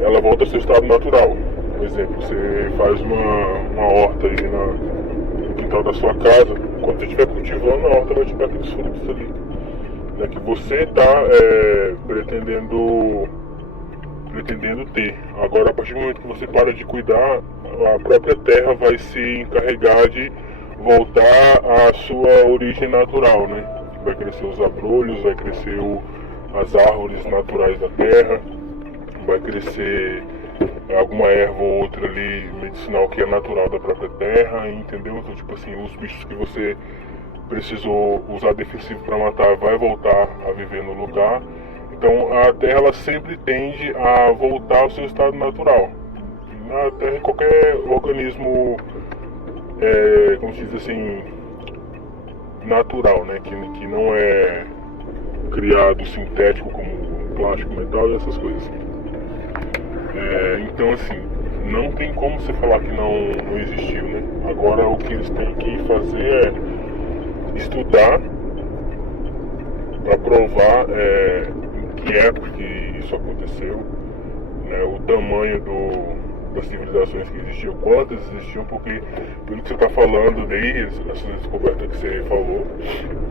ela volta ao seu estado natural. Por exemplo, você faz uma horta aí no quintal da sua casa, quando você estiver cultivando, a horta vai te dar aqueles frutos ali, né, que você está pretendendo ter. Agora, a partir do momento que você para de cuidar, a própria terra vai se encarregar de voltar à sua origem natural, né? Vai crescer os abrolhos, vai crescer as árvores naturais da terra, vai crescer alguma erva ou outra ali medicinal que é natural da própria terra, entendeu? Então, tipo assim, os bichos que você precisou usar defensivo para matar vai voltar a viver no lugar. Então a Terra ela sempre tende a voltar ao seu estado natural. Na Terra qualquer organismo, como se diz assim, natural, né? Que não é criado sintético como plástico, metal e essas coisas. Então assim, não tem como você falar que não existiu, né? Agora o que eles têm que fazer é estudar para provar em que época que isso aconteceu, né, o tamanho das civilizações que existiam, quantas existiam, porque pelo que você está falando daí, essas descobertas que você falou,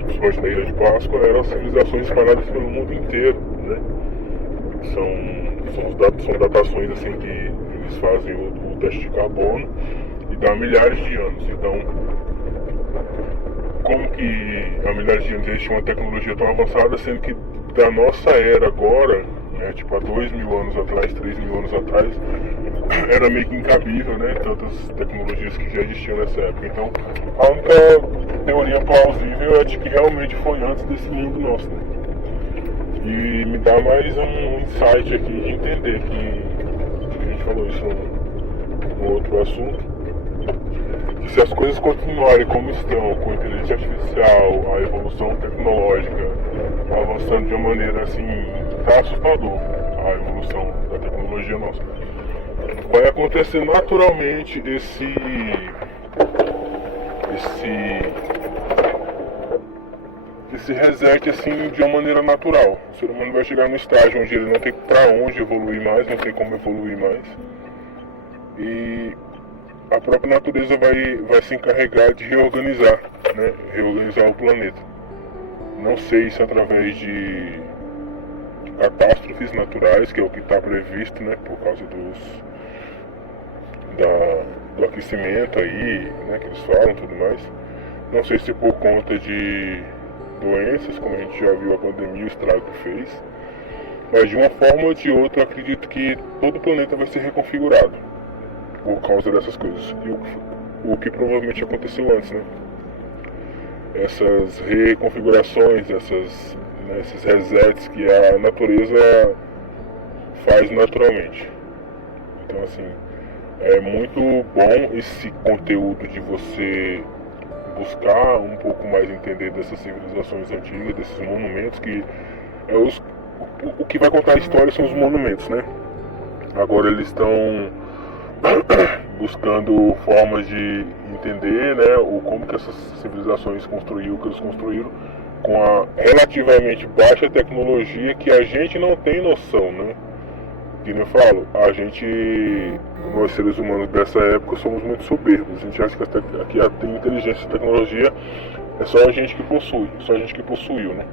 principalmente na Ilha de Páscoa, eram civilizações espalhadas pelo mundo inteiro, né? São datações assim que eles fazem o teste de carbono e dá milhares de anos. Então, como que há milhares de anos existia uma tecnologia tão avançada, sendo que da nossa era agora, né, tipo há 2.000 anos atrás, 3.000 anos atrás, era meio que incabível, né, tantas tecnologias que já existiam nessa época. Então, a única teoria plausível é de que realmente foi antes desse mundo nosso, né? E me dá mais um insight aqui de entender que a gente falou isso no outro assunto, que se as coisas continuarem como estão, com a inteligência artificial, a evolução tecnológica avançando de uma maneira assim, tá assustador a evolução da tecnologia nossa. Vai acontecer naturalmente esse reset assim de uma maneira natural. O ser humano vai chegar no estágio onde ele não tem para onde evoluir mais, não tem como evoluir mais. E a própria natureza vai se encarregar de reorganizar, né? Reorganizar o planeta. Não sei se através de catástrofes naturais, que é o que está previsto, né? Por causa do aquecimento aí, né? Que eles falam e tudo mais. Não sei se por conta de doenças, como a gente já viu a pandemia, o estrago que fez. Mas de uma forma ou de outra, eu acredito que todo o planeta vai ser reconfigurado por causa dessas coisas. E o que provavelmente aconteceu antes, né? Essas reconfigurações, esses resets que a natureza faz naturalmente. Então, assim, é muito bom esse conteúdo de você buscar um pouco mais entender dessas civilizações antigas, desses monumentos, que é o que vai contar a história são os monumentos, né? Agora eles estão buscando formas de entender, né, como que essas civilizações construíram o que eles construíram com a relativamente baixa tecnologia que a gente não tem noção, né? Que nem eu falo, a gente, nós seres humanos dessa época, somos muito soberbos. A gente acha que a inteligência e tecnologia é só a gente que possui, só a gente que possuiu, né?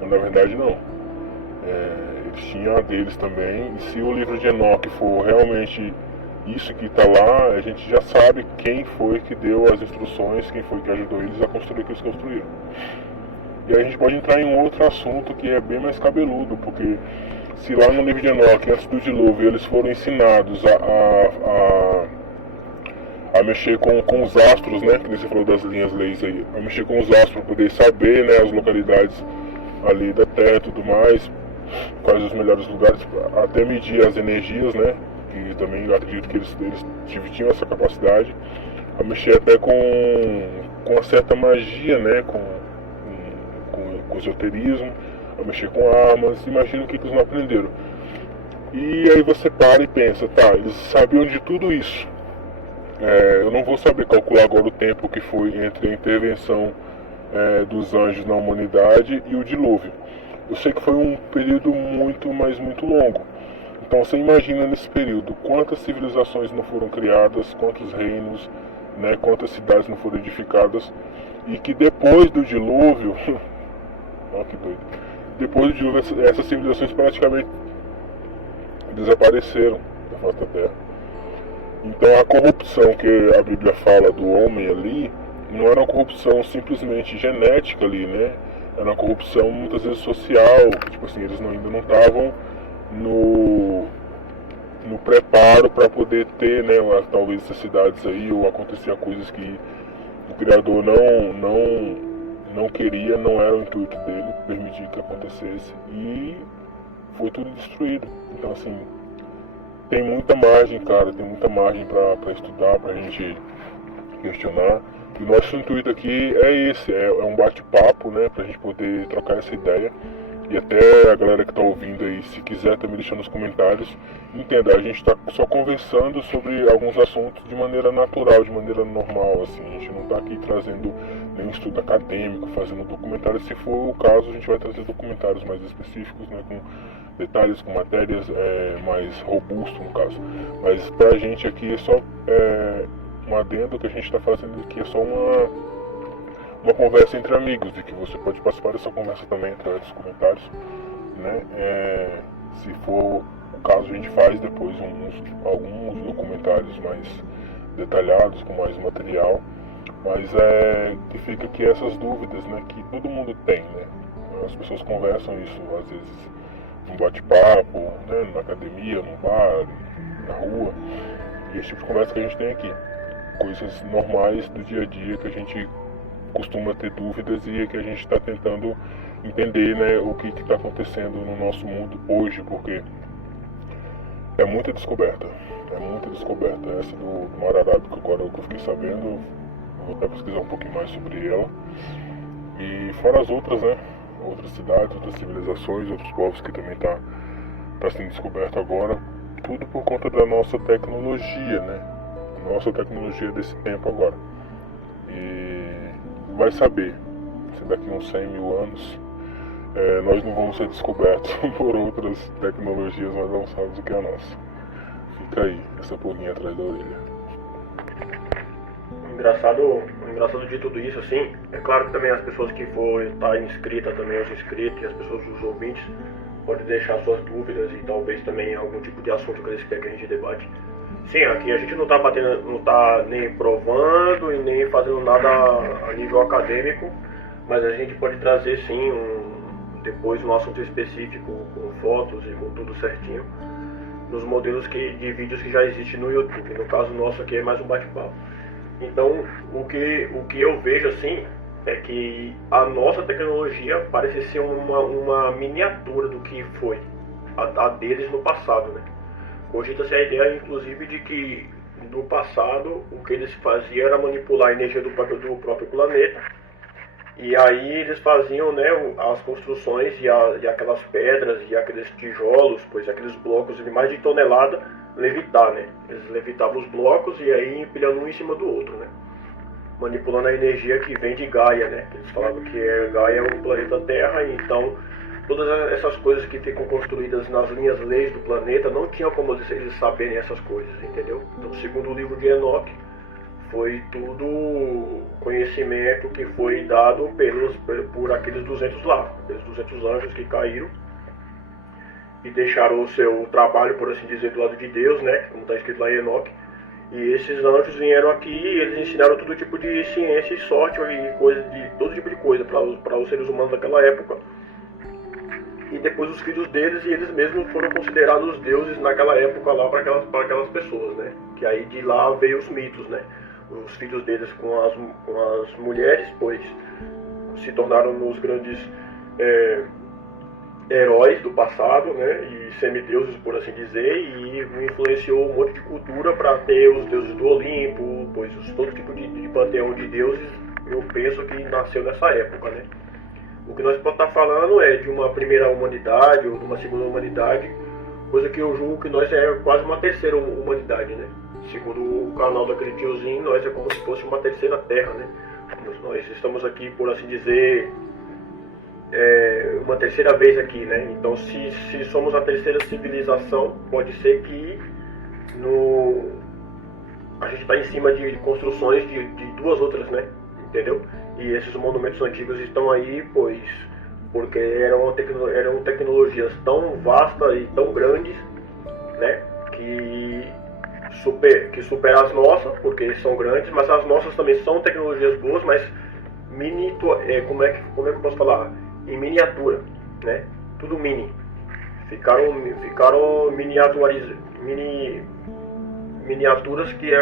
Mas na verdade não. Eles tinham a deles também, e se o livro de Enoque for realmente isso que está lá, a gente já sabe quem foi que deu as instruções, quem foi que ajudou eles a construir o que eles construíram. E aí a gente pode entrar em um outro assunto que é bem mais cabeludo, porque se lá no livro de Enoque, antes do dilúvio, eles foram ensinados a mexer com os astros, né, que você falou das linhas leis aí, a mexer com os astros para poder saber, né, as localidades ali da Terra e tudo mais, quais os melhores lugares, até medir as energias, né, que também eu acredito que eles tinham essa capacidade, a mexer até com uma certa magia, né, com esoterismo, a mexer com armas. Imagina o que eles não aprenderam. E aí você para e pensa, tá, eles sabiam de tudo isso. Eu não vou saber calcular agora o tempo que foi entre a intervenção dos anjos na humanidade e o dilúvio. Eu sei que foi um período muito, mas muito longo. Então você imagina nesse período quantas civilizações não foram criadas, quantos reinos, né, quantas cidades não foram edificadas, e que depois do dilúvio, olha que doido, depois do dilúvio essas civilizações praticamente desapareceram da face da Terra. Então a corrupção que a Bíblia fala do homem ali, não era uma corrupção simplesmente genética ali, né? Era uma corrupção muitas vezes social, que, tipo assim, eles ainda não estavam no preparo para poder ter, né, talvez essas cidades aí, ou acontecer coisas que o Criador não queria, não era o intuito dele permitir que acontecesse, e foi tudo destruído. Então, assim, tem muita margem, cara, tem muita margem para estudar, pra gente questionar. E o nosso intuito aqui é esse, é um bate-papo, né, pra gente poder trocar essa ideia. E até a galera que tá ouvindo aí, se quiser também deixar nos comentários, entenda, a gente tá só conversando sobre alguns assuntos de maneira natural, de maneira normal, assim. A gente não tá aqui trazendo nenhum estudo acadêmico, fazendo documentários. Se for o caso, a gente vai trazer documentários mais específicos, né, com detalhes, com matérias mais robustas, no caso. Mas pra gente aqui é só um adendo que a gente tá fazendo aqui, é só uma conversa entre amigos, e que você pode participar dessa conversa também através dos comentários, né? Se for o caso, a gente faz depois alguns documentários mais detalhados, com mais material, Mas que fica aqui essas dúvidas, né, que todo mundo tem, né? As pessoas conversam isso às vezes num bate-papo, né, na academia, num bar, na rua, e esse tipo de conversa que a gente tem aqui. Coisas normais do dia a dia que a gente costuma ter dúvidas e que a gente está tentando entender, né, o que está acontecendo no nosso mundo hoje, porque é muita descoberta. Essa do Mar Arábico, agora que eu fiquei sabendo, vou até pesquisar um pouquinho mais sobre ela. E fora as outras, né? Outras cidades, outras civilizações, outros povos que também tá sendo descoberto agora. Tudo por conta da nossa tecnologia, né? Nossa tecnologia desse tempo agora. E vai saber se daqui a uns 100 mil anos nós não vamos ser descobertos por outras tecnologias mais avançadas do que a nossa. Fica aí, essa pulguinha atrás da orelha. O engraçado de tudo isso, assim, é claro que também as pessoas que for estar inscritas, também os inscritos e as pessoas, os ouvintes, podem deixar suas dúvidas e talvez também algum tipo de assunto que eles querem que a gente debate. Sim, aqui a gente não tá nem provando e nem fazendo nada a nível acadêmico, mas a gente pode trazer sim depois um assunto específico com fotos e com tudo certinho nos modelos de vídeos que já existem no YouTube. No caso nosso aqui é mais um bate-papo. Então, o que eu vejo assim é que a nossa tecnologia parece ser uma miniatura do que foi a deles no passado, né? Cogita-se a ideia, inclusive, de que no passado o que eles faziam era manipular a energia do próprio planeta. E aí eles faziam, né, as construções e aquelas pedras e aqueles tijolos, pois aqueles blocos de mais de tonelada, levitar, né? Eles levitavam os blocos e aí empilhando um em cima do outro, né? Manipulando a energia que vem de Gaia, né? Eles falavam que Gaia é o planeta Terra, e então todas essas coisas que ficam construídas nas linhas leis do planeta não tinham como eles saberem essas coisas, entendeu? Então, segundo o livro de Enoque, foi tudo conhecimento que foi dado por aqueles 200 lá, aqueles 200 anjos que caíram e deixaram o seu trabalho, por assim dizer, do lado de Deus, né, como está escrito lá em Enoque. E esses anjos vieram aqui e eles ensinaram todo tipo de ciência e sorte e coisa, de todo tipo de coisa para os seres humanos daquela época. E depois os filhos deles, e eles mesmos foram considerados deuses naquela época lá para aquelas pessoas, né? Que aí de lá veio os mitos, né? Os filhos deles com as mulheres, pois se tornaram os grandes heróis do passado, né? E semideuses, por assim dizer, e influenciou um monte de cultura para ter os deuses do Olimpo, pois todo tipo de panteão de deuses, eu penso que nasceu nessa época, né? O que nós podemos estar falando é de uma primeira humanidade ou de uma segunda humanidade, coisa que eu julgo que nós é quase uma terceira humanidade, né? Segundo o canal daquele tiozinho, nós é como se fosse uma terceira terra, né? Nós estamos aqui, por assim dizer, uma terceira vez aqui, né? Então, se somos a terceira civilização, pode ser que a gente está em cima de construções de duas outras, né? Entendeu? E esses monumentos antigos estão aí, pois, porque eram tecnologias tão vastas e tão grandes, né? Que superam as nossas, porque são grandes, mas as nossas também são tecnologias boas, mas como é que eu posso falar? Em miniatura, né? Tudo mini. Ficaram miniaturas que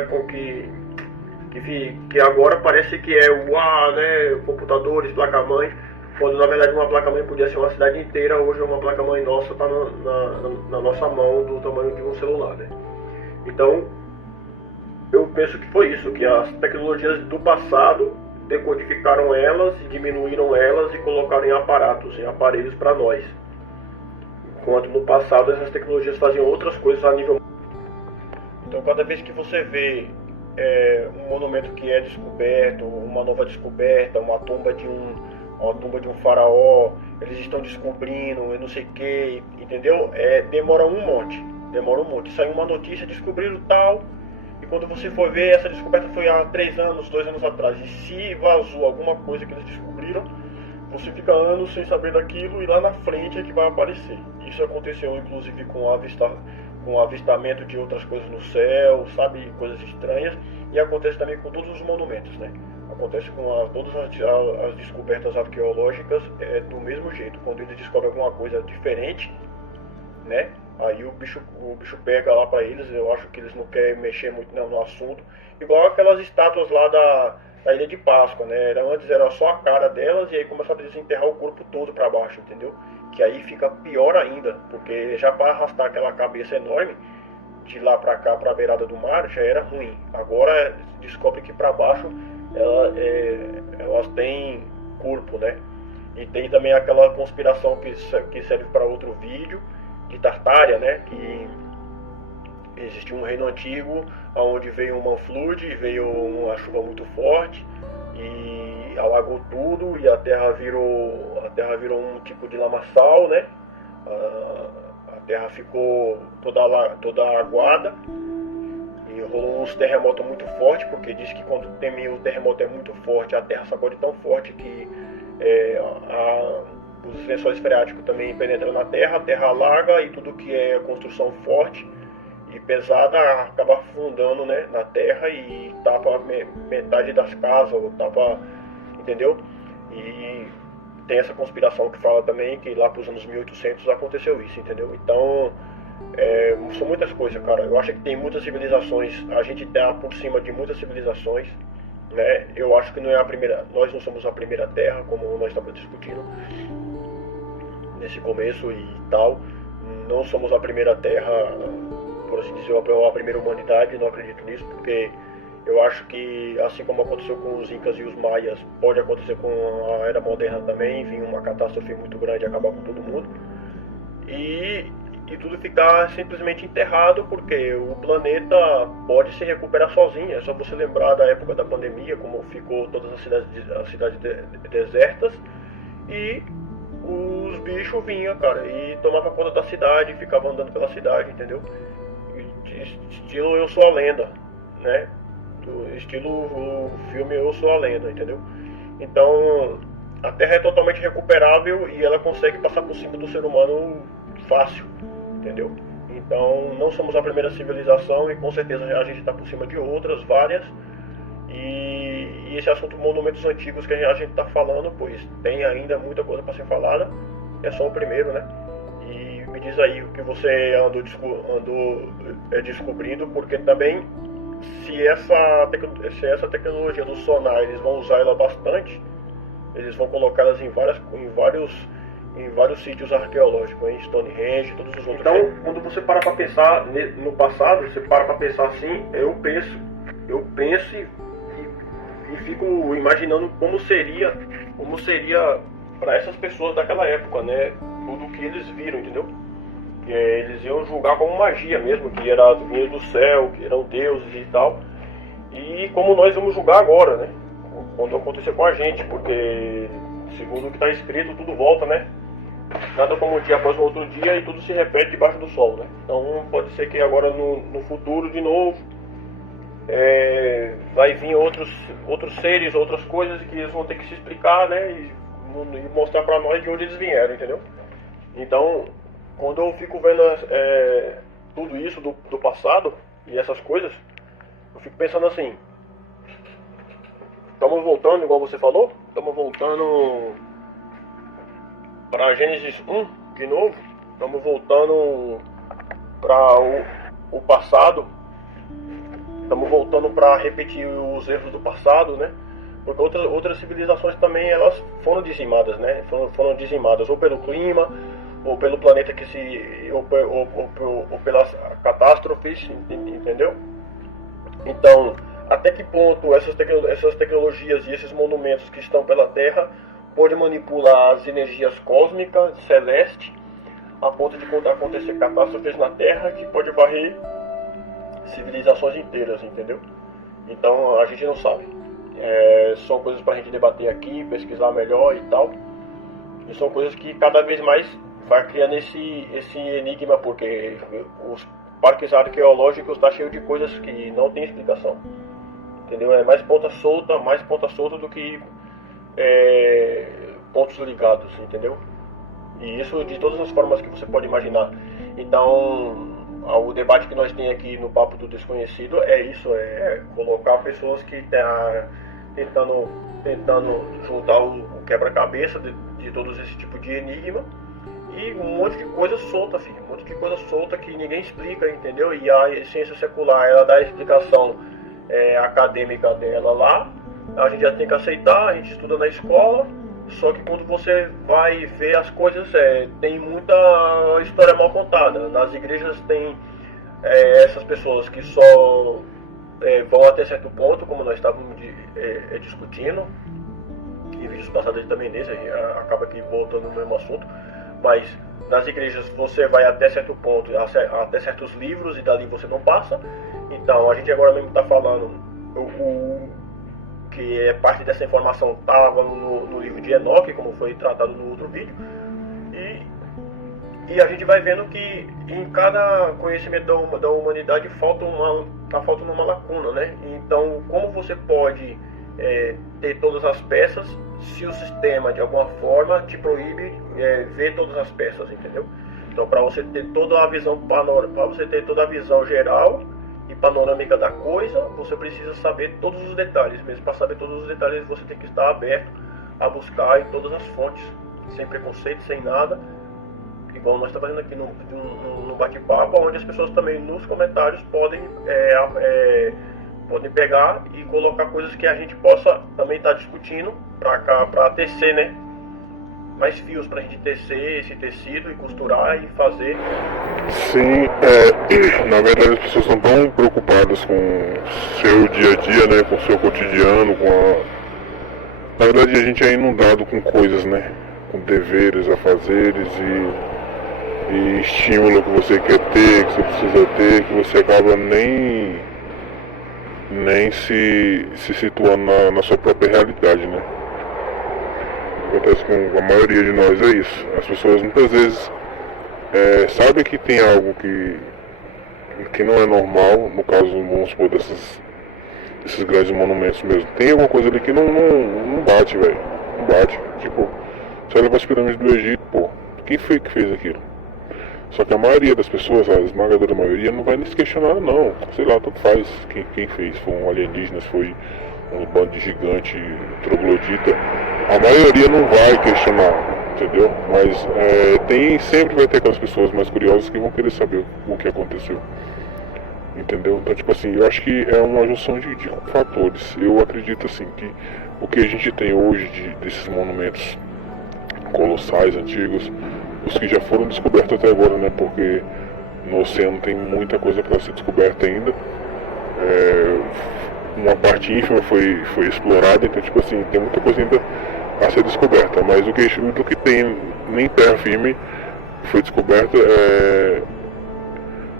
agora parece que uau, né? Computadores, placa-mãe, quando na verdade uma placa-mãe podia ser uma cidade inteira. Hoje uma placa-mãe nossa está na nossa mão, do tamanho de um celular, né? Então, eu penso que foi isso, que as tecnologias do passado decodificaram elas, diminuíram elas e colocaram em aparatos, em aparelhos para nós. Enquanto no passado essas tecnologias faziam outras coisas a nível... Então, cada vez que você vê um monumento que é descoberto, uma nova descoberta, uma tumba de um faraó, eles estão descobrindo, eu não sei o que, entendeu? Demora um monte. Saiu uma notícia, descobriram tal, e quando você for ver, essa descoberta foi há 3 anos, 2 anos atrás, e se vazou alguma coisa que eles descobriram, você fica anos sem saber daquilo, e lá na frente é que vai aparecer. Isso aconteceu inclusive com o avistamento de outras coisas no céu, sabe, coisas estranhas, e acontece também com todos os monumentos, né? Acontece com todas as descobertas arqueológicas do mesmo jeito. Quando eles descobrem alguma coisa diferente, né? Aí o bicho pega lá pra eles. Eu acho que eles não querem mexer muito no assunto. Igual aquelas estátuas lá da Ilha de Páscoa, né? Antes era só a cara delas, e aí começaram a desenterrar o corpo todo pra baixo, entendeu? Que aí fica pior ainda, porque já para arrastar aquela cabeça enorme de lá pra cá, pra beirada do mar, já era ruim. Agora descobre que pra baixo elas têm corpo, né? E tem também aquela conspiração que serve para outro vídeo, de Tartária, né? Que existia um reino antigo onde veio um manflude, veio uma chuva muito forte e alagou tudo, e a terra virou um tipo de lamaçal, né? A terra ficou toda aguada e rolou uns terremotos muito fortes, porque diz que quando o terremoto é muito forte, a terra sacode tão forte que os lençóis freáticos também penetram na terra, a terra alaga, e tudo que é construção forte e pesada acaba afundando, né, na terra, e tapa metade das casas, ou tapa, entendeu? E tem essa conspiração que fala também que lá para os anos 1800 aconteceu isso, entendeu? Então, são muitas coisas, cara. Eu acho que tem muitas civilizações, a gente está por cima de muitas civilizações, né? Eu acho que não é a primeira, nós não somos a primeira terra, como nós estamos discutindo nesse começo e tal. Não somos a primeira terra, por assim dizer, a primeira humanidade. Não acredito nisso, porque eu acho que, assim como aconteceu com os Incas e os Maias, pode acontecer com a Era Moderna também, vir uma catástrofe muito grande e acabar com todo mundo. E tudo ficar simplesmente enterrado, porque o planeta pode se recuperar sozinho. É só você lembrar da época da pandemia, como ficou todas as cidades desertas, e os bichos vinham, cara, e tomavam conta da cidade, ficavam andando pela cidade, entendeu? Estilo Eu Sou a Lenda, né? Estilo o filme Eu Sou a Lenda, entendeu? Então, a Terra é totalmente recuperável e ela consegue passar por cima do ser humano fácil, entendeu? Então, não somos a primeira civilização, e com certeza a gente está por cima de outras, várias. E esse assunto, monumentos antigos que a gente está falando, pois tem ainda muita coisa para ser falada, é só o primeiro, né? E me diz aí o que você andou descobrindo, porque também, se essa tecnologia do sonar, eles vão usar ela bastante, eles vão colocá-las em vários sítios arqueológicos, em Stonehenge, todos os outros. Então, quando você para para pensar no passado, você para para pensar assim, eu penso e fico imaginando como seria para essas pessoas daquela época, né? Tudo que eles viram, entendeu? Que eles iam julgar como magia mesmo, que era vinha do céu, que eram deuses e tal. E como nós vamos julgar agora, né? Quando acontecer com a gente, porque segundo o que está escrito, tudo volta, né? Nada como um dia após o outro dia, e tudo se repete debaixo do sol, né? Então pode ser que agora no futuro de novo vai vir outros seres, outras coisas que eles vão ter que se explicar, né? E mostrar pra nós de onde eles vieram, entendeu? Então, quando eu fico vendo tudo isso do passado e essas coisas, eu fico pensando assim, estamos voltando, igual você falou, estamos voltando para Gênesis 1 de novo, estamos voltando para o passado, estamos voltando para repetir os erros do passado, né? Porque outras civilizações também, elas foram dizimadas, né? Foram dizimadas ou pelo clima, ou pelo planeta ou pelas catástrofes, entendeu? Então, até que ponto essas tecnologias e esses monumentos que estão pela Terra podem manipular as energias cósmicas, celestes, a ponto de acontecer catástrofes na Terra que pode varrer civilizações inteiras, entendeu? Então, a gente não sabe. São coisas para a gente debater aqui, pesquisar melhor e tal. E são coisas que cada vez mais vai criando esse enigma, porque os parques arqueológicos estão cheios de coisas que não tem explicação, entendeu? É mais ponta solta do que pontos ligados, entendeu? E isso de todas as formas que você pode imaginar. Então, o debate que nós temos aqui no Papo do Desconhecido é isso, colocar pessoas que tentando juntar o quebra-cabeça de todos esse tipo de enigma. E um monte de coisa solta, filho. Um monte de coisa solta que ninguém explica, entendeu? E a ciência secular, ela dá a explicação acadêmica dela lá. A gente já tem que aceitar, a gente estuda na escola. Só que quando você vai ver as coisas, tem muita história mal contada. Nas igrejas tem essas pessoas que só vão até certo ponto, como nós estávamos discutindo. Em vídeos passados também nesse, a gente acaba aqui voltando no mesmo assunto. Mas nas igrejas você vai até certo ponto, até certos livros, e dali você não passa. Então a gente agora mesmo está falando que parte dessa informação estava no livro de Enoque, como foi tratado no outro vídeo. E a gente vai vendo que em cada conhecimento da humanidade está faltando uma lacuna, né? Então, como você pode ter todas as peças se o sistema de alguma forma te proíbe ver todas as peças, entendeu? Então, para você ter toda a visão geral e panorâmica da coisa, você precisa saber todos os detalhes. Mesmo para saber todos os detalhes, você tem que estar aberto a buscar em todas as fontes, sem preconceito, sem nada. Igual nós estamos fazendo aqui no bate-papo, onde as pessoas também nos comentários podem pegar e colocar coisas que a gente possa também estar discutindo para tecer, né? Mais fios para a gente tecer esse tecido e costurar e fazer. Sim, na verdade as pessoas estão tão preocupadas com o seu dia a dia, né? Com o seu cotidiano, Na verdade a gente é inundado com coisas, né? Com deveres, afazeres e estímulo que você quer ter, que você precisa ter, que você acaba nem se situando na sua própria realidade, né? O que acontece com a maioria de nós é isso. As pessoas muitas vezes sabem que tem algo que não é normal, no caso, vamos supor, desses grandes monumentos mesmo. Tem alguma coisa ali que não bate, velho. Não bate. Tipo, você olha para as pirâmides do Egito, pô, quem foi que fez aquilo? Só que a maioria das pessoas, a esmagadora maioria, não vai nem se questionar, não. Sei lá, tanto faz quem fez. Foi um alienígena, foi um bando de gigante, troglodita. A maioria não vai questionar, entendeu? Mas sempre vai ter aquelas pessoas mais curiosas que vão querer saber o que aconteceu. Entendeu? Então, tipo assim, eu acho que é uma junção de fatores. Eu acredito, assim, que o que a gente tem hoje desses monumentos colossais, antigos, os que já foram descobertos até agora, né? Porque no oceano tem muita coisa para ser descoberta ainda. Uma parte ínfima foi explorada, então, tipo assim, tem muita coisa ainda a ser descoberta. Mas do que tem nem terra firme foi descoberta,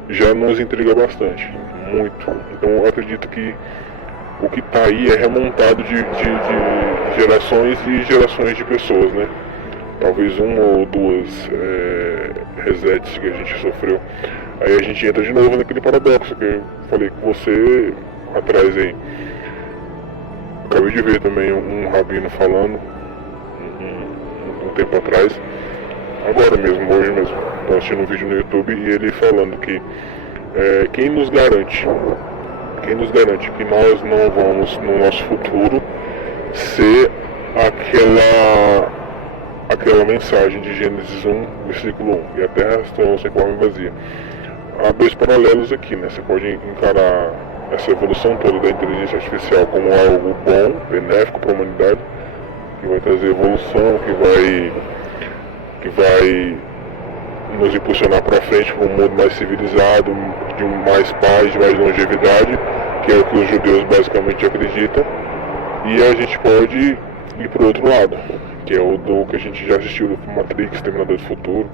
já nos intriga bastante, muito. Então eu acredito que o que está aí é remontado de gerações e gerações de pessoas, né? Talvez uma ou duas resets que a gente sofreu. Aí a gente entra de novo naquele paradoxo que eu falei com você atrás aí. Acabei de ver também um rabino falando um tempo atrás, agora mesmo, hoje mesmo, estou assistindo um vídeo no YouTube e ele falando que quem nos garante que nós não vamos no nosso futuro ser aquela mensagem de Gênesis 1, versículo 1, e a terra se tornou sem forma e vazia. Há dois paralelos aqui, né? Você pode encarar essa evolução toda da inteligência artificial como algo bom, benéfico para a humanidade, que vai trazer evolução, que vai nos impulsionar para frente para um mundo mais civilizado, de mais paz, de mais longevidade, que é o que os judeus basicamente acreditam. E a gente pode ir para o outro lado, que é o do que a gente já assistiu do Matrix, Terminador do Futuro,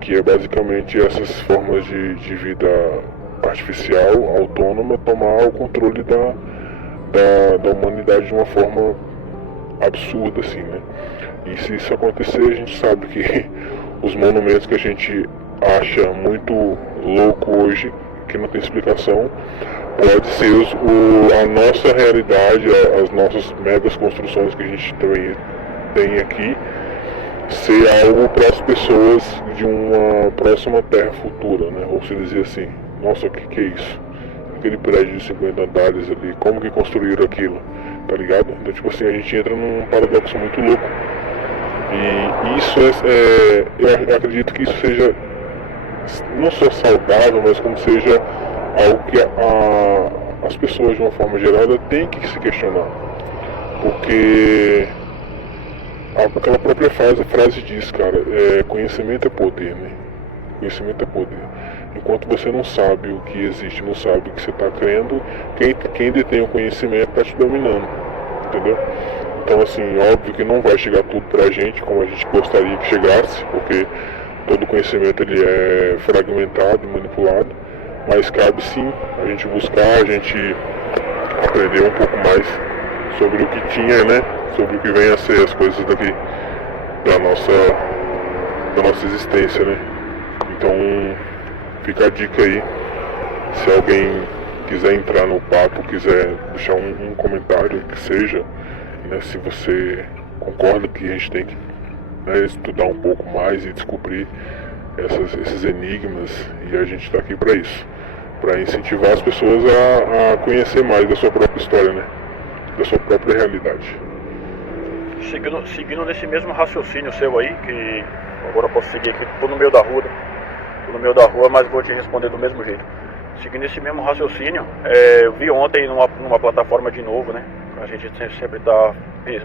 que é basicamente essas formas de vida artificial, autônoma, tomar o controle da humanidade de uma forma absurda, assim, né? E se isso acontecer, a gente sabe que os monumentos que a gente acha muito louco hoje, que não tem explicação, pode ser a nossa realidade, as nossas megas construções que a gente também tem aqui, ser algo para as pessoas de uma próxima terra futura, né? Ou se dizer assim, nossa, o que é isso? Aquele prédio de 50 andares ali, como que construíram aquilo? tá ligado? Então, tipo assim, a gente entra num paradoxo muito louco. E isso eu acredito que isso seja não só saudável, mas como seja algo que as pessoas, de uma forma geral, têm que se questionar. Porque aquela própria frase diz, cara, conhecimento é poder, né? Conhecimento é poder. Enquanto você não sabe o que existe, não sabe o que você está crendo, quem detém o conhecimento está te dominando, entendeu? Então, assim, óbvio que não vai chegar tudo pra gente como a gente gostaria que chegasse, porque todo conhecimento ele é fragmentado, manipulado, mas cabe sim a gente buscar, a gente aprender um pouco mais sobre o que tinha, né? Sobre o que vem a ser as coisas daqui da nossa existência, né? Então, fica a dica aí, se alguém quiser entrar no papo, quiser deixar um comentário que seja, né, se você concorda que a gente tem que, né, estudar um pouco mais e descobrir esses enigmas, e a gente está aqui para isso, para incentivar as pessoas a conhecer mais da sua própria história, né, da sua própria realidade. Seguindo nesse mesmo raciocínio seu aí, que agora eu posso seguir aqui, tô no meio da rua, mas vou te responder do mesmo jeito. Seguindo esse mesmo raciocínio, eu vi ontem numa plataforma de novo, né? A gente sempre está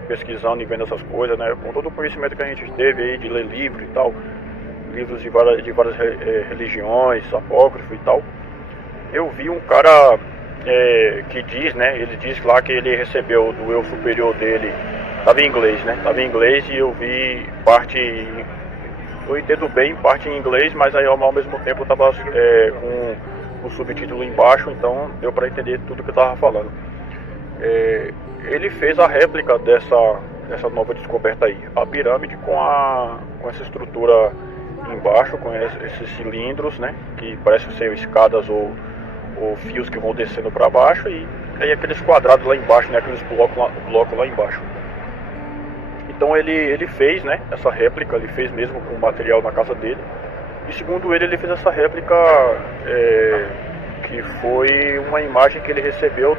pesquisando e vendo essas coisas, né? Com todo o conhecimento que a gente teve aí de ler livros e tal, livros de várias religiões, apócrifos e tal. Eu vi um cara que diz, né? Ele diz lá que ele recebeu do eu superior dele, estava em inglês, né? Estava em inglês e eu vi parte, eu entendo bem parte em inglês, mas aí ao mesmo tempo eu estava com o subtítulo embaixo, então deu para entender tudo que eu estava falando. Ele fez a réplica dessa nova descoberta aí, a pirâmide com essa estrutura embaixo, com esses cilindros, né, que parecem ser escadas ou fios que vão descendo para baixo, e aí aqueles quadrados lá embaixo, né, aqueles blocos lá embaixo. Então ele fez, né, essa réplica, ele fez mesmo com o material na casa dele. E segundo ele fez essa réplica que foi uma imagem que ele recebeu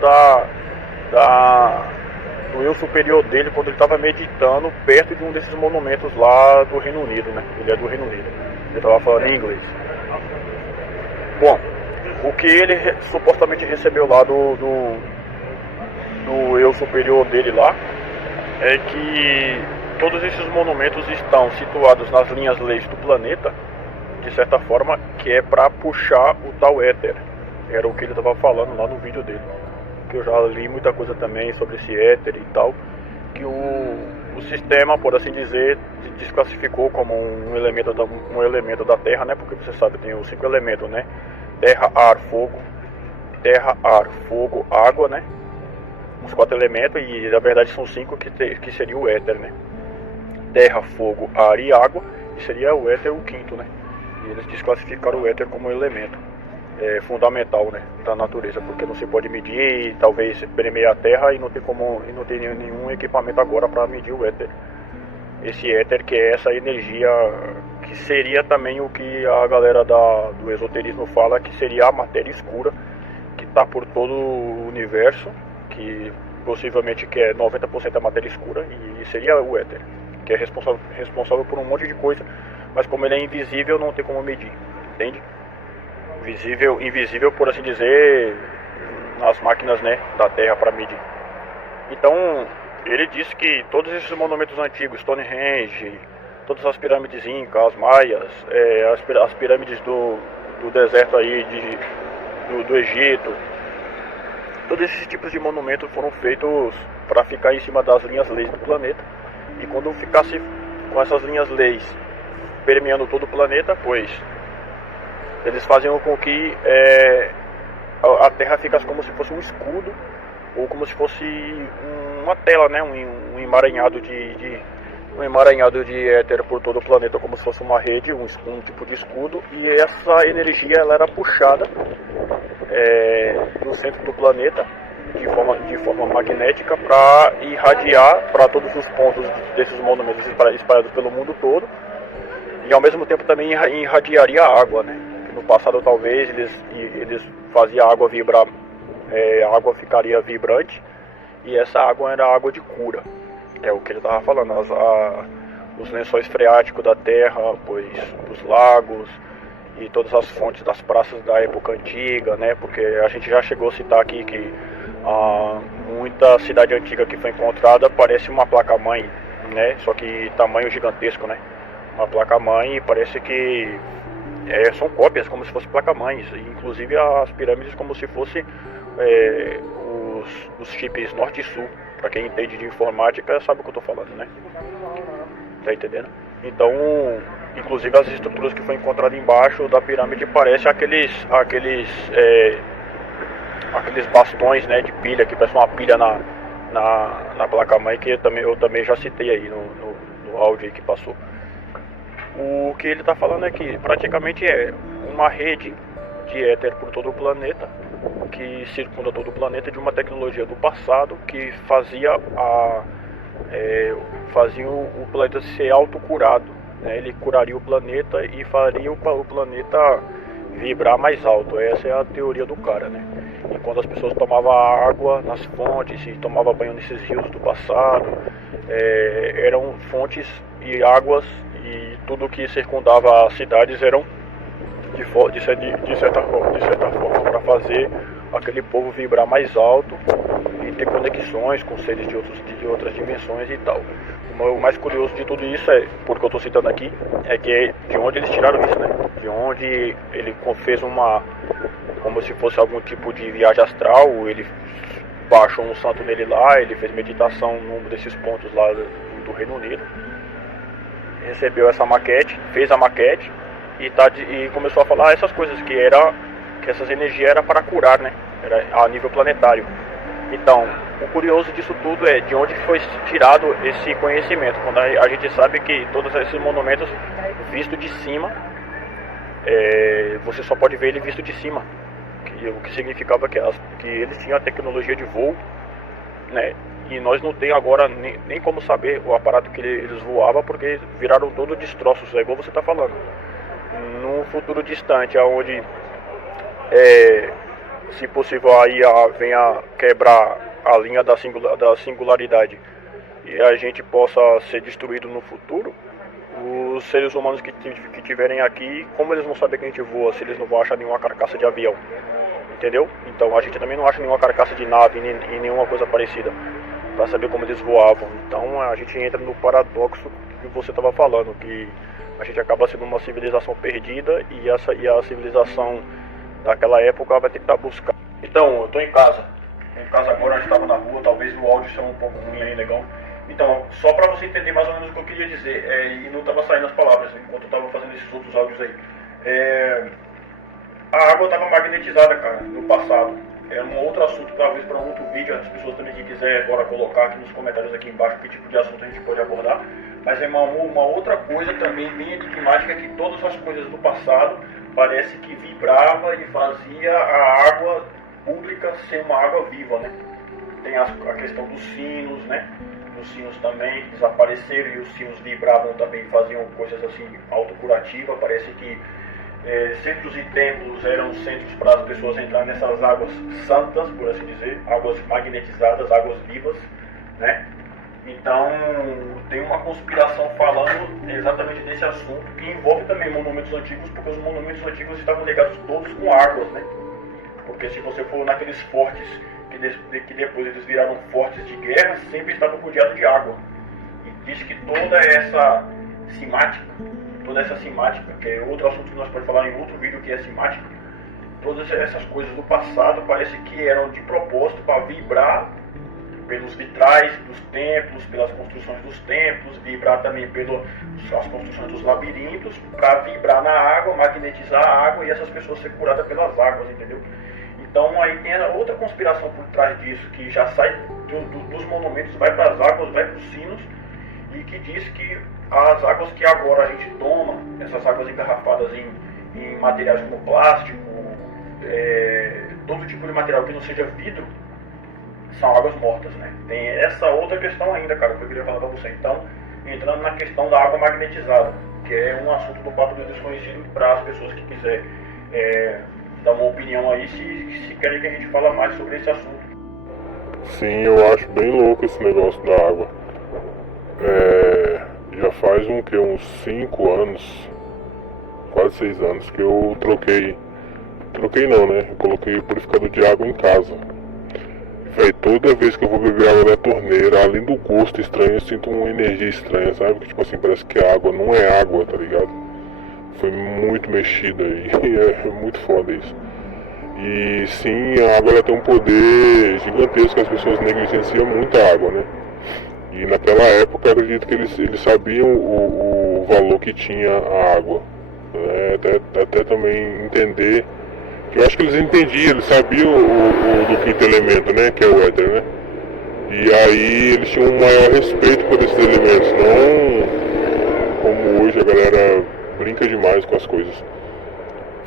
do eu superior dele quando ele estava meditando perto de um desses monumentos lá do Reino Unido, né? Ele é do Reino Unido. Ele estava falando em inglês. Bom, o que ele supostamente recebeu lá do eu superior dele lá é que todos esses monumentos estão situados nas linhas leis do planeta, de certa forma, que é para puxar o tal éter. Era o que ele estava falando lá no vídeo dele. Que eu já li muita coisa também sobre esse éter e tal. Que o sistema, por assim dizer, desclassificou como um elemento da Terra, né? Porque você sabe, tem os 5 elementos, né? Terra, ar, fogo, água, né? Os 4 elementos, e na verdade são 5 que seria o éter, né? Terra, fogo, ar e água, e seria o éter o 5º, né? E eles desclassificaram o éter como um elemento fundamental, né, da natureza, porque não se pode medir, talvez permear a Terra e não tem nenhum equipamento agora para medir o éter. Esse éter, que é essa energia, que seria também o que a galera do esoterismo fala, que seria a matéria escura, que está por todo o universo, que possivelmente que é 90% da matéria escura, e seria o éter, que é responsável por um monte de coisa, mas como ele é invisível, não tem como medir, entende? Invisível, por assim dizer, nas máquinas, né, da Terra para medir. Então, ele disse que todos esses monumentos antigos, Stonehenge, todas as pirâmides incas, as maias, as pirâmides do deserto aí do Egito, todos esses tipos de monumentos foram feitos para ficar em cima das linhas leis do planeta. E quando ficasse com essas linhas leis permeando todo o planeta, pois eles faziam com que a Terra ficasse como se fosse um escudo, ou como se fosse uma tela, né? um emaranhado de éter por todo o planeta, como se fosse uma rede, um tipo de escudo, e essa energia ela era puxada no centro do planeta de forma magnética para irradiar para todos os pontos desses monumentos espalhados pelo mundo todo, e ao mesmo tempo também irradiaria a água, né? No passado talvez eles faziam a água vibrar, a água ficaria vibrante, e essa água era água de cura. É o que ele estava falando, os lençóis freáticos da terra, pois os lagos e todas as fontes das praças da época antiga, né? Porque a gente já chegou a citar aqui que muita cidade antiga que foi encontrada parece uma placa-mãe, né? Só que tamanho gigantesco, né? Uma placa-mãe, e parece que são cópias, como se fossem placa-mães, inclusive as pirâmides como se fossem os chips norte e sul. Para quem entende de informática sabe o que eu estou falando, né? Tá entendendo? Então, inclusive as estruturas que foi encontrada embaixo da pirâmide parecem aqueles bastões, né, de pilha, que parece uma pilha na placa-mãe, que eu também já citei aí no áudio aí que passou. O que ele está falando é que praticamente é uma rede de éter por todo o planeta, que circunda todo o planeta, de uma tecnologia do passado que fazia o planeta ser autocurado, né? Ele curaria o planeta e faria o planeta vibrar mais alto. Essa é a teoria do cara, né? Enquanto as pessoas tomavam água nas fontes e tomavam banho nesses rios do passado, eram fontes e águas, e tudo que circundava as cidades eram de certa forma para fazer aquele povo vibrar mais alto e ter conexões com seres de outras dimensões e tal. O mais curioso de tudo isso porque eu estou citando aqui, é que de onde eles tiraram isso, né? De onde ele fez como se fosse algum tipo de viagem astral, ele baixou um santo nele lá, ele fez meditação num desses pontos lá do Reino Unido, recebeu essa maquete, fez a maquete e começou a falar essas coisas, que essas energias eram para curar, né? Era a nível planetário. Então, o curioso disso tudo é de onde foi tirado esse conhecimento, quando a gente sabe que todos esses monumentos visto de cima, você só pode ver ele visto de cima, o que significava que eles tinham a tecnologia de voo, né? E nós não tem agora nem como saber o aparato que eles voavam, porque viraram todos destroços, é igual você está falando. Num futuro distante, onde se possível aí venha quebrar a linha da singularidade e a gente possa ser destruído no futuro, os seres humanos que tiverem aqui, como eles vão saber que a gente voa se eles não vão achar nenhuma carcaça de avião? Entendeu? Então a gente também não acha nenhuma carcaça de nave e nenhuma coisa parecida para saber como eles voavam. Então a gente entra no paradoxo que você estava falando, que a gente acaba sendo uma civilização perdida e a civilização daquela época vai tentar buscar. Então, eu estou em casa agora, a gente estava na rua, talvez o áudio seja um pouco ruim aí, legal. Então, só para você entender mais ou menos o que eu queria dizer, e não estava saindo as palavras enquanto eu estava fazendo esses outros áudios aí. A água estava magnetizada, cara, no passado. É um outro assunto, talvez para um outro vídeo, as pessoas também que quiser agora colocar aqui nos comentários aqui embaixo que tipo de assunto a gente pode abordar. Mas é uma outra coisa também bem enigmática, que todas as coisas do passado parece que vibrava e fazia a água pública ser uma água viva, né? Tem a questão dos sinos, né? Os sinos também desapareceram e os sinos vibravam também, faziam coisas assim autocurativas. Parece que centros e templos eram centros para as pessoas entrarem nessas águas santas, por assim dizer, águas magnetizadas, águas vivas, né? Então, tem uma conspiração falando exatamente desse assunto, que envolve também monumentos antigos, porque os monumentos antigos estavam ligados todos com águas, né? Porque se você for naqueles fortes, que depois eles viraram fortes de guerra, sempre estavam rodeados de água. E diz que toda essa simática, que é outro assunto que nós podemos falar em outro vídeo, que é simática, todas essas coisas do passado parece que eram de propósito para vibrar pelos vitrais dos templos, pelas construções dos templos, vibrar também pelas construções dos labirintos, para vibrar na água, magnetizar a água e essas pessoas ser curadas pelas águas, entendeu? Então aí tem outra conspiração por trás disso, que já sai dos monumentos, vai para as águas, vai para os sinos, e que diz que as águas que agora a gente toma, essas águas engarrafadas em materiais como plástico, todo tipo de material que não seja vidro, são águas mortas, né? Tem essa outra questão ainda, cara, que eu queria falar pra você. Então, entrando na questão da água magnetizada, que é um assunto do Papo do Desconhecido para as pessoas que quiserem dar uma opinião aí, se querem que a gente fale mais sobre esse assunto. Sim, eu acho bem louco esse negócio da água. Já faz uns 5 anos, quase 6 anos que eu troquei não, né? Eu coloquei o purificador de água em casa. Véi, toda vez que eu vou beber água da torneira, além do gosto estranho, eu sinto uma energia estranha, sabe? Que tipo assim, parece que a água não é água, tá ligado? Foi muito mexida e é muito foda isso. E sim, a água ela tem um poder gigantesco, as pessoas negligenciam muito a água, né? E naquela época eu acredito que eles sabiam o valor que tinha a água. Né? Até também entender. Eu acho que eles entendiam, eles sabiam do quinto elemento, né? Que é o éter, né? E aí eles tinham um maior respeito por esses elementos, não como hoje a galera brinca demais com as coisas.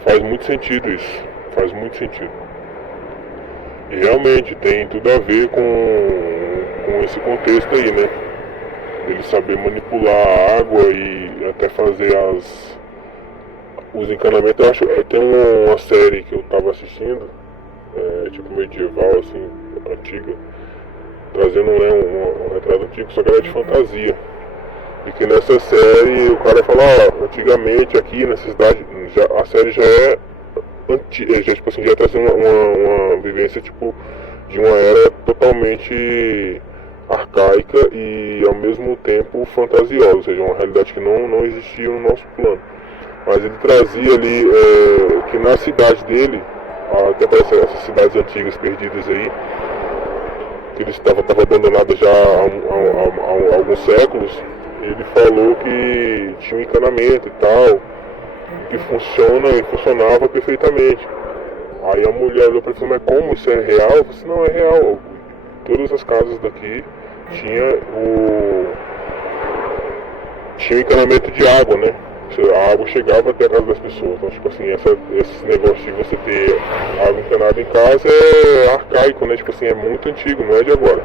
Faz muito sentido isso, faz muito sentido. E realmente tem tudo a ver com esse contexto aí, né? Ele saber manipular a água e até fazer os encanamentos. Eu acho que tem uma série que eu tava assistindo, tipo medieval, assim, antiga, trazendo, né, um retrato antigo, só que era de fantasia. E que nessa série o cara fala, antigamente aqui nessa cidade, a série já é antiga, já, tipo assim, já traz uma vivência tipo de uma era totalmente arcaica e ao mesmo tempo fantasiosa, ou seja, uma realidade que não existia no nosso plano. Mas ele trazia ali que na cidade dele, até parece essas cidades antigas perdidas aí, que ele estava abandonado já há alguns séculos, ele falou que tinha um encanamento e tal, que funcionava perfeitamente. Aí a mulher olhou para ele e falou, mas como isso é real? Eu disse, não, é real. Todas as casas daqui tinha o encanamento de água, né? A água chegava até a casa das pessoas. Então, tipo assim, esse negócio de você ter água encanada em casa é arcaico, né? Tipo assim, é muito antigo, não é de agora.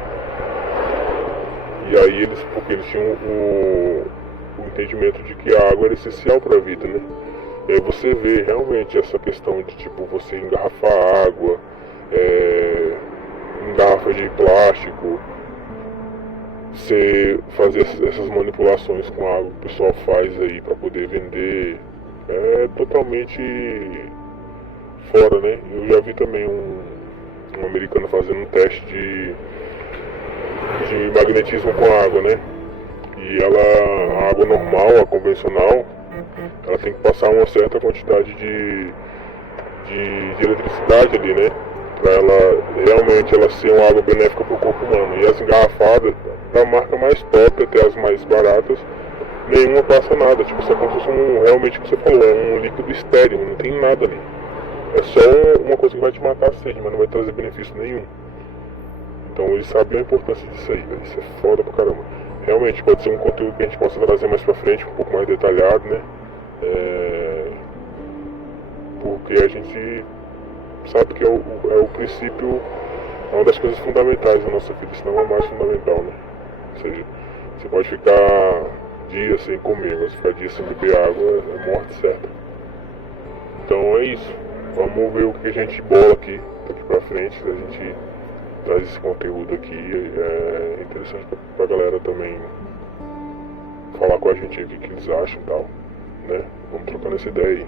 E aí porque eles tinham o entendimento de que a água era essencial para a vida, né? E aí você vê realmente essa questão de tipo você engarrafar água, em garrafa de plástico, você fazer essas manipulações com a água que o pessoal faz aí para poder vender, é totalmente fora, né? Eu já vi também um americano fazendo um teste de magnetismo com água, né? E a água normal, a convencional, ela tem que passar uma certa quantidade de eletricidade ali, né? Para ela realmente ser uma água benéfica para o corpo humano. E as engarrafadas, da marca mais top até as mais baratas, nenhuma passa nada. Tipo, isso é como se fosse realmente o que você falou, é um líquido estéril, não tem nada ali. É só uma coisa que vai te matar a sede, mas não vai trazer benefício nenhum. Então eles sabem a importância disso aí, velho. Isso é foda pra caramba. Realmente pode ser um conteúdo que a gente possa trazer mais pra frente, um pouco mais detalhado, né? Porque a gente sabe que é o princípio, é uma das coisas fundamentais da nossa vida, se não é o mais fundamental, né? Ou seja, você pode ficar dias sem comer, mas ficar dias sem beber água é morte certa. Então é isso. Vamos ver o que a gente bola aqui daqui pra frente, a gente traz esse conteúdo aqui, é interessante pra galera também falar com a gente o que eles acham e tal, né? Vamos trocando essa ideia aí.